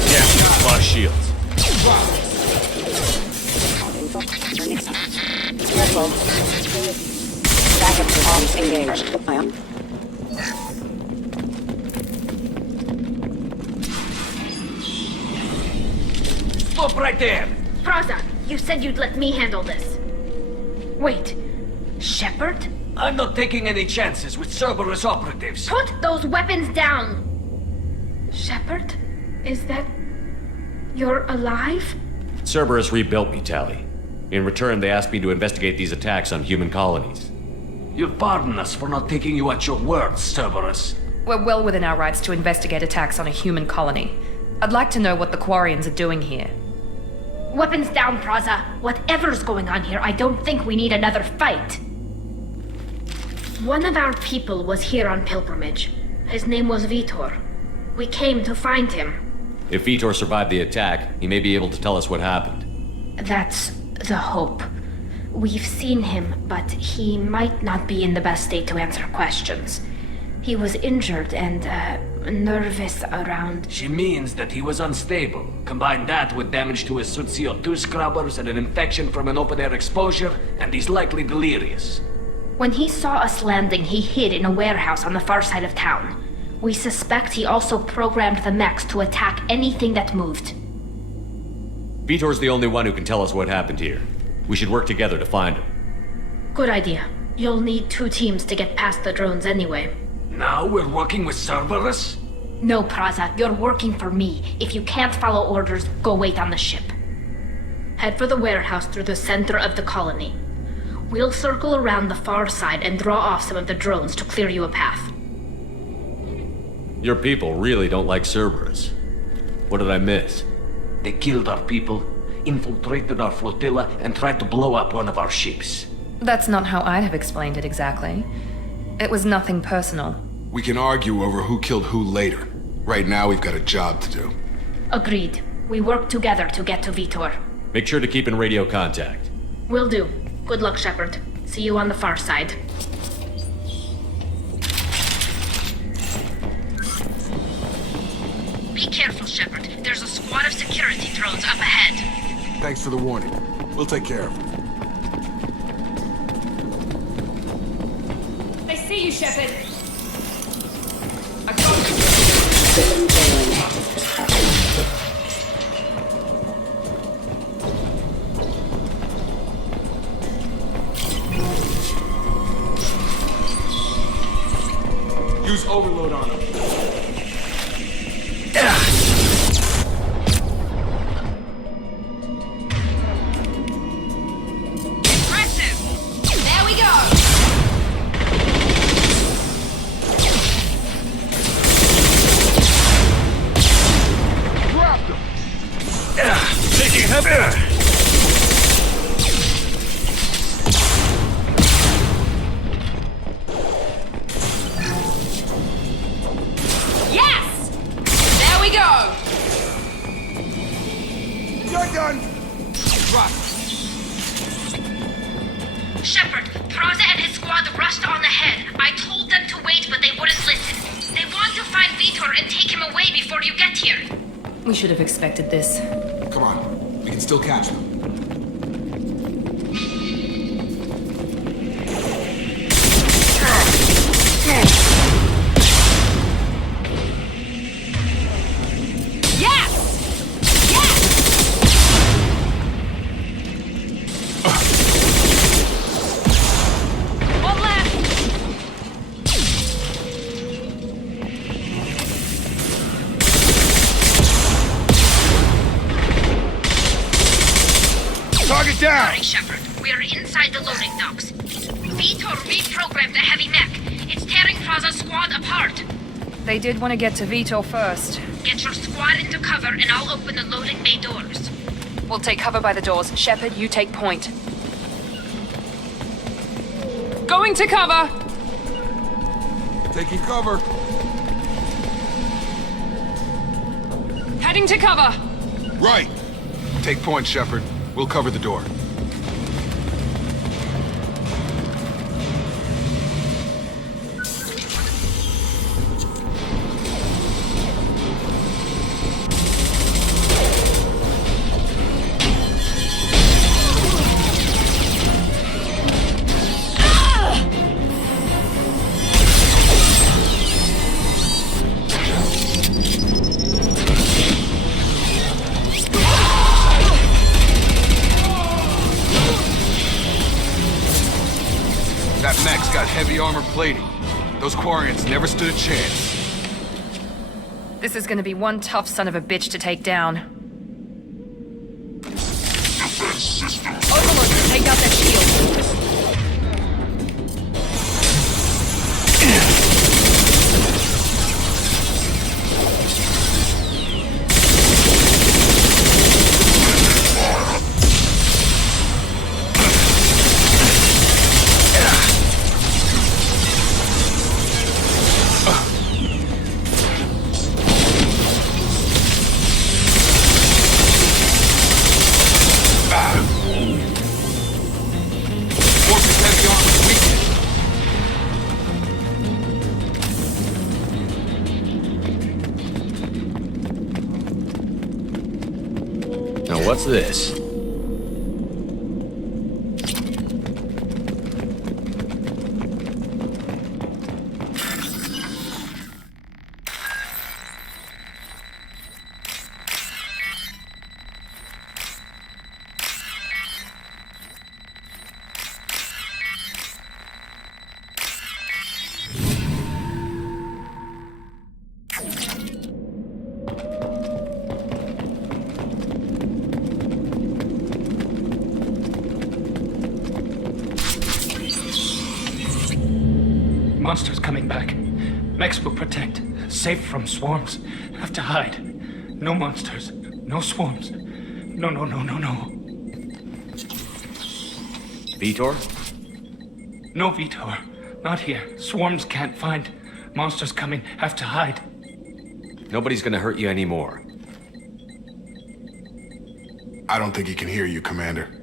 Yeah, lost shields. Backup comms engaged. Stop right there! Praza, you said you'd let me handle this. Wait, Shepard? I'm not taking any chances with Cerberus operatives. Put those weapons down! Shepard? Is that... you're alive? Cerberus rebuilt me, Tally. In return, they asked me to investigate these attacks on human colonies. You'll pardon us for not taking you at your word, Cerberus. We're well within our rights to investigate attacks on a human colony. I'd like to know what the Quarians are doing here. Weapons down, Praza. Whatever's going on here, I don't think we need another fight. One of our people was here on pilgrimage. His name was Vitor. We came to find him. If Vitor survived the attack, he may be able to tell us what happened. That's the hope. We've seen him, but he might not be in the best state to answer questions. He was injured and, nervous around... She means that he was unstable. Combine that with damage to his suit CO2 scrubbers and an infection from an open-air exposure, and he's likely delirious. When he saw us landing, he hid in a warehouse on the far side of town. We suspect he also programmed the mechs to attack anything that moved. Vitor's the only one who can tell us what happened here. We should work together to find him. Good idea. You'll need 2 teams to get past the drones anyway. Now we're working with Cerberus? No, Praza, you're working for me. If you can't follow orders, go wait on the ship. Head for the warehouse through the center of the colony. We'll circle around the far side and draw off some of the drones to clear you a path. Your people really don't like Cerberus. What did I miss? They killed our people, infiltrated our flotilla, and tried to blow up one of our ships. That's not how I'd have explained it exactly. It was nothing personal. We can argue over who killed who later. Right now, we've got a job to do. Agreed. We work together to get to Vitor. Make sure to keep in radio contact. Will do. Good luck, Shepard. See you on the far side. Be careful, Shepard. There's a squad of security drones up ahead. Thanks for the warning. We'll take care of it. I see you, Shepard. Use overload on him. Impressive! There we go! Dropped him! Taking heavy! Yes! There we go! You're done! Drop. Shepard, Praza and his squad rushed on ahead. I told them to wait, but they wouldn't listen. They want to find Vitor and take him away before you get here. We should have expected this. Come on. We can still catch them. Yes! Yes! One left! Target down! Sorry, Shepard. We are inside the loading docks. Vitor reprogrammed the heavy mech. It's tearing Praza's squad apart. They did want to get to Vitor first. Get your squad into cover and I'll open the loading bay doors. We'll take cover by the doors. Shepard, you take point. Going to cover! Taking cover. Heading to cover! Right. Take point, Shepard. We'll cover the door. armor plating. Those Quarians never stood a chance. This is gonna be one tough son of a bitch to take down. Overlord, take out that shield. What's this? Monsters coming back. Mechs will protect. Safe from swarms. Have to hide. No monsters. No swarms. No. Vitor? No Vitor. Not here. Swarms can't find. Monsters coming. Have to hide. Nobody's gonna hurt you anymore. I don't think he can hear you, Commander.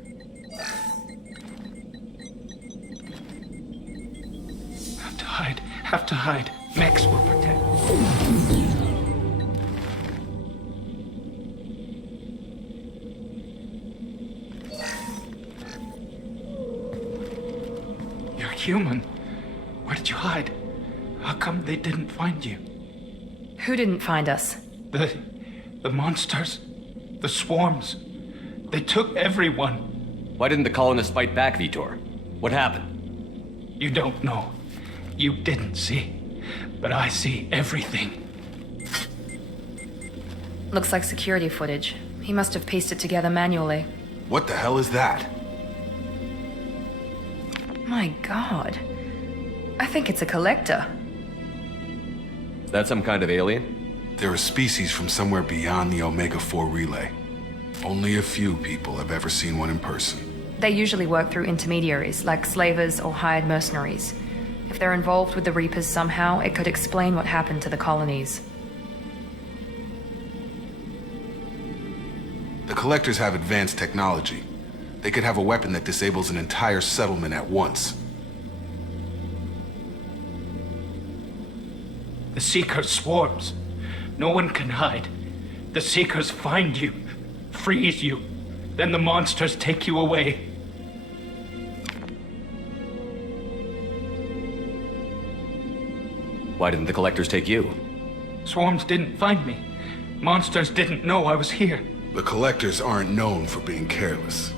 Have to hide. Mechs will protect. You're human. Where did you hide? How come they didn't find you? Who didn't find us? The monsters. The swarms. They took everyone. Why didn't the colonists fight back, Vitor? What happened? You don't know. You didn't see, but I see everything. Looks like security footage. He must have pieced it together manually. What the hell is that? My god. I think it's a collector. Is that some kind of alien? They're a species from somewhere beyond the Omega-4 relay. Only a few people have ever seen one in person. They usually work through intermediaries, like slavers or hired mercenaries. If they're involved with the Reapers somehow, it could explain what happened to the colonies. The Collectors have advanced technology. They could have a weapon that disables an entire settlement at once. The Seekers swarms. No one can hide. The Seekers find you, freeze you, then the monsters take you away. Why didn't the Collectors take you? Swarms didn't find me. Monsters didn't know I was here. The Collectors aren't known for being careless.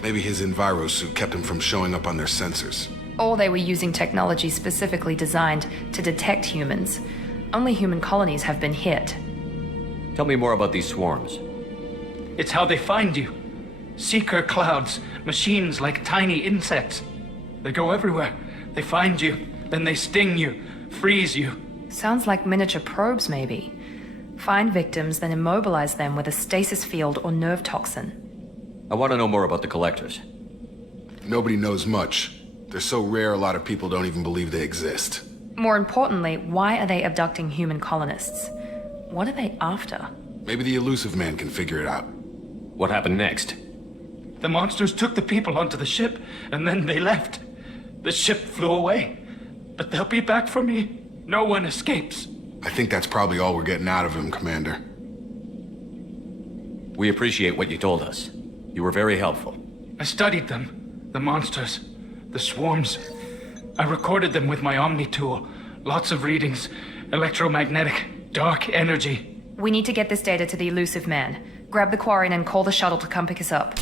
Maybe his Enviro suit kept him from showing up on their sensors. Or they were using technology specifically designed to detect humans. Only human colonies have been hit. Tell me more about these swarms. It's how they find you. Seeker clouds, machines like tiny insects. They go everywhere. They find you, then they sting you, freeze you. Sounds like miniature probes, maybe. Find victims, then immobilize them with a stasis field or nerve toxin. I want to know more about the Collectors. Nobody knows much. They're so rare, a lot of people don't even believe they exist. More importantly, why are they abducting human colonists? What are they after? Maybe the Elusive Man can figure it out. What happened next? The monsters took the people onto the ship, and then they left. The ship flew away. But they'll be back for me. No one escapes. I think that's probably all we're getting out of him, Commander. We appreciate what you told us. You were very helpful. I studied them. The monsters. The swarms. I recorded them with my Omni tool. Lots of readings. Electromagnetic. Dark energy. We need to get this data to the Elusive Man. Grab the Quarian and call the shuttle to come pick us up.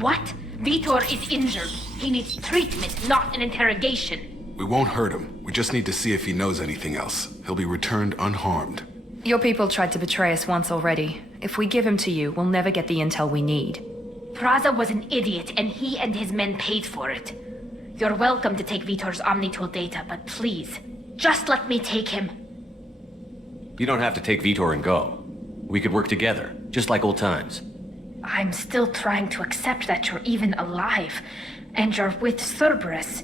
What? Vitor is injured. He needs treatment, not an interrogation. We won't hurt him. We just need to see if he knows anything else. He'll be returned unharmed. Your people tried to betray us once already. If we give him to you, we'll never get the intel we need. Praza was an idiot, and he and his men paid for it. You're welcome to take Vitor's Omnitool data, but please, just let me take him. You don't have to take Vitor and go. We could work together, just like old times. I'm still trying to accept that you're even alive, and you're with Cerberus.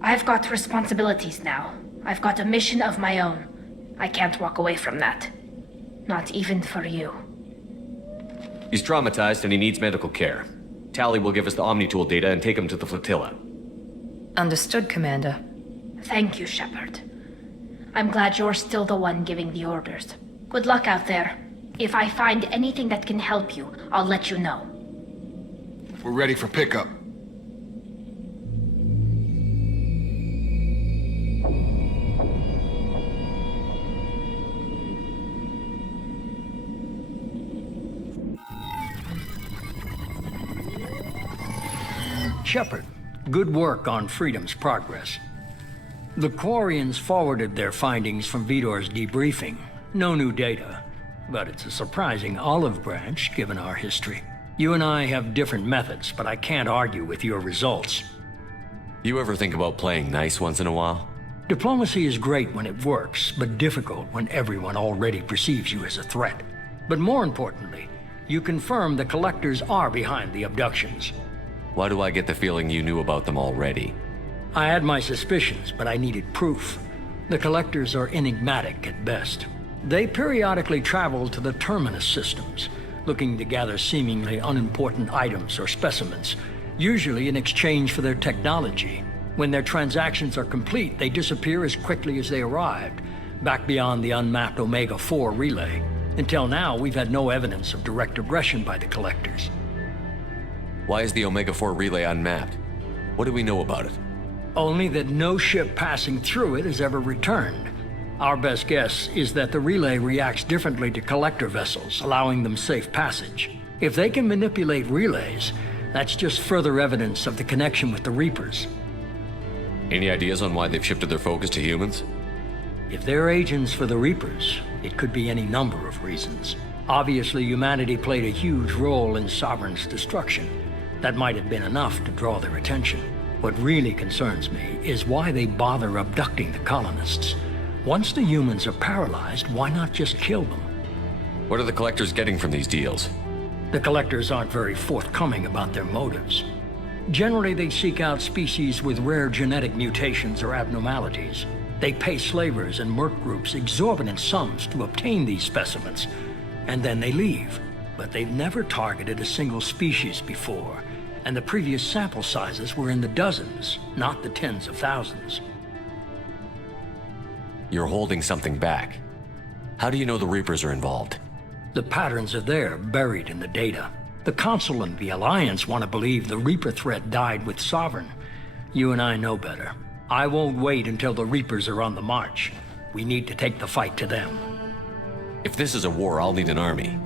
I've got responsibilities now. I've got a mission of my own. I can't walk away from that. Not even for you. He's traumatized and he needs medical care. Tally will give us the Omnitool data and take him to the flotilla. Understood, Commander. Thank you, Shepard. I'm glad you're still the one giving the orders. Good luck out there. If I find anything that can help you, I'll let you know. We're ready for pickup. Shepard, good work on Freedom's progress. The Quarians forwarded their findings from Vitor's debriefing. No new data, but it's a surprising olive branch given our history. You and I have different methods, but I can't argue with your results. You ever think about playing nice once in a while? Diplomacy is great when it works, but difficult when everyone already perceives you as a threat. But more importantly, you confirm the Collectors are behind the abductions. Why do I get the feeling you knew about them already? I had my suspicions, but I needed proof. The Collectors are enigmatic at best. They periodically travel to the Terminus systems, looking to gather seemingly unimportant items or specimens, usually in exchange for their technology. When their transactions are complete, they disappear as quickly as they arrived, back beyond the unmapped Omega-4 relay. Until now, we've had no evidence of direct aggression by the Collectors. Why is the Omega-4 relay unmapped? What do we know about it? Only that no ship passing through it has ever returned. Our best guess is that the relay reacts differently to collector vessels, allowing them safe passage. If they can manipulate relays, that's just further evidence of the connection with the Reapers. Any ideas on why they've shifted their focus to humans? If they're agents for the Reapers, it could be any number of reasons. Obviously, humanity played a huge role in Sovereign's destruction. That might have been enough to draw their attention. What really concerns me is why they bother abducting the colonists. Once the humans are paralyzed, why not just kill them? What are the Collectors getting from these deals? The Collectors aren't very forthcoming about their motives. Generally, they seek out species with rare genetic mutations or abnormalities. They pay slavers and merc groups exorbitant sums to obtain these specimens, and then they leave. But they've never targeted a single species before, and the previous sample sizes were in the dozens, not the tens of thousands. You're holding something back. How do you know the Reapers are involved? The patterns are there, buried in the data. The Council and the Alliance want to believe the Reaper threat died with Sovereign. You and I know better. I won't wait until the Reapers are on the march. We need to take the fight to them. If this is a war, I'll need an army.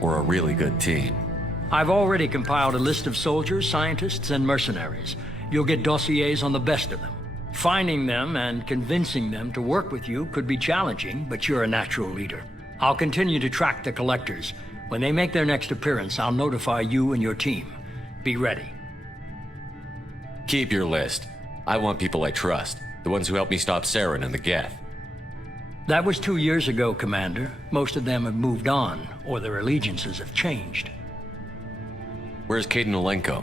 Or a really good team. I've already compiled a list of soldiers, scientists, and mercenaries. You'll get dossiers on the best of them. Finding them and convincing them to work with you could be challenging, but you're a natural leader. I'll continue to track the Collectors. When they make their next appearance, I'll notify you and your team. Be ready. Keep your list. I want people I trust. The ones who helped me stop Saren and the Geth. That was 2 years ago, Commander. Most of them have moved on, or their allegiances have changed. Where's Caden Olenko?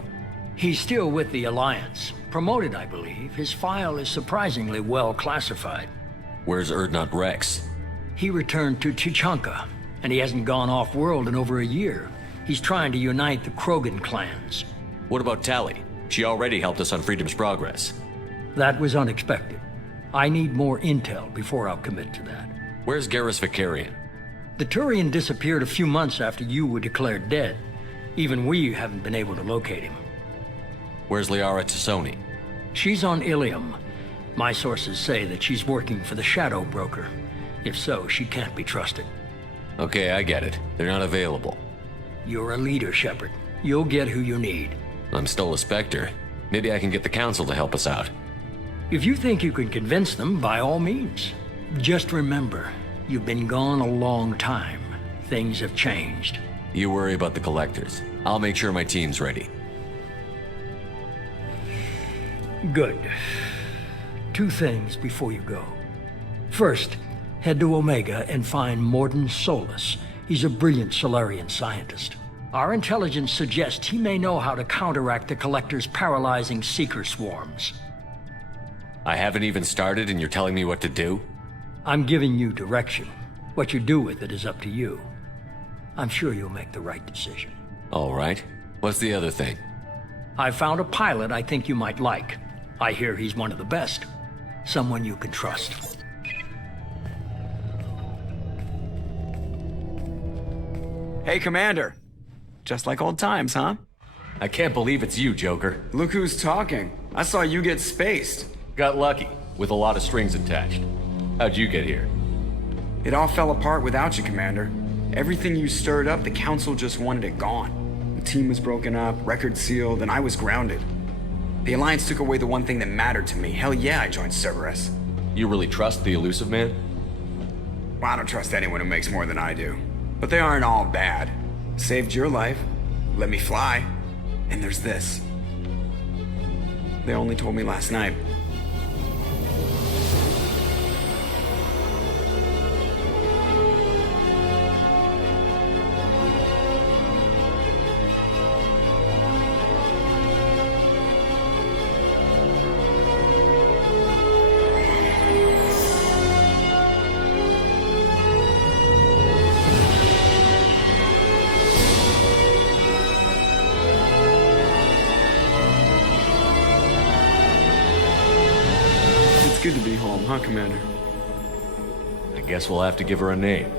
He's still with the Alliance. Promoted, I believe. His file is surprisingly well classified. Where's Erdnot Rex? He returned to Chichanka, and he hasn't gone off-world in over a year. He's trying to unite the Krogan clans. What about Tally? She already helped us on Freedom's Progress. That was unexpected. I need more intel before I'll commit to that. Where's Garrus Vicarian? The Turian disappeared a few months after you were declared dead. Even we haven't been able to locate him. Where's Liara Tassoni? She's on Ilium. My sources say that she's working for the Shadow Broker. If so, she can't be trusted. Okay, I get it. They're not available. You're a leader, Shepard. You'll get who you need. I'm still a Spectre. Maybe I can get the Council to help us out. If you think you can convince them, by all means. Just remember, you've been gone a long time. Things have changed. You worry about the Collectors. I'll make sure my team's ready. Good. 2 things before you go. First, head to Omega and find Morden Solus. He's a brilliant Solarian scientist. Our intelligence suggests he may know how to counteract the Collector's paralyzing Seeker swarms. I haven't even started and you're telling me what to do? I'm giving you direction. What you do with it is up to you. I'm sure you'll make the right decision. All right. What's the other thing? I found a pilot I think you might like. I hear he's one of the best. Someone you can trust. Hey, Commander. Just like old times, huh? I can't believe it's you, Joker. Look who's talking. I saw you get spaced. Got lucky, with a lot of strings attached. How'd you get here? It all fell apart without you, Commander. Everything you stirred up, the Council just wanted it gone. The team was broken up, record sealed, and I was grounded. The Alliance took away the one thing that mattered to me. Hell yeah, I joined Cerberus. You really trust the Elusive Man? Well, I don't trust anyone who makes more than I do. But they aren't all bad. Saved your life, let me fly, and there's this. They only told me last night. Good to be home, huh, Commander? I guess we'll have to give her a name.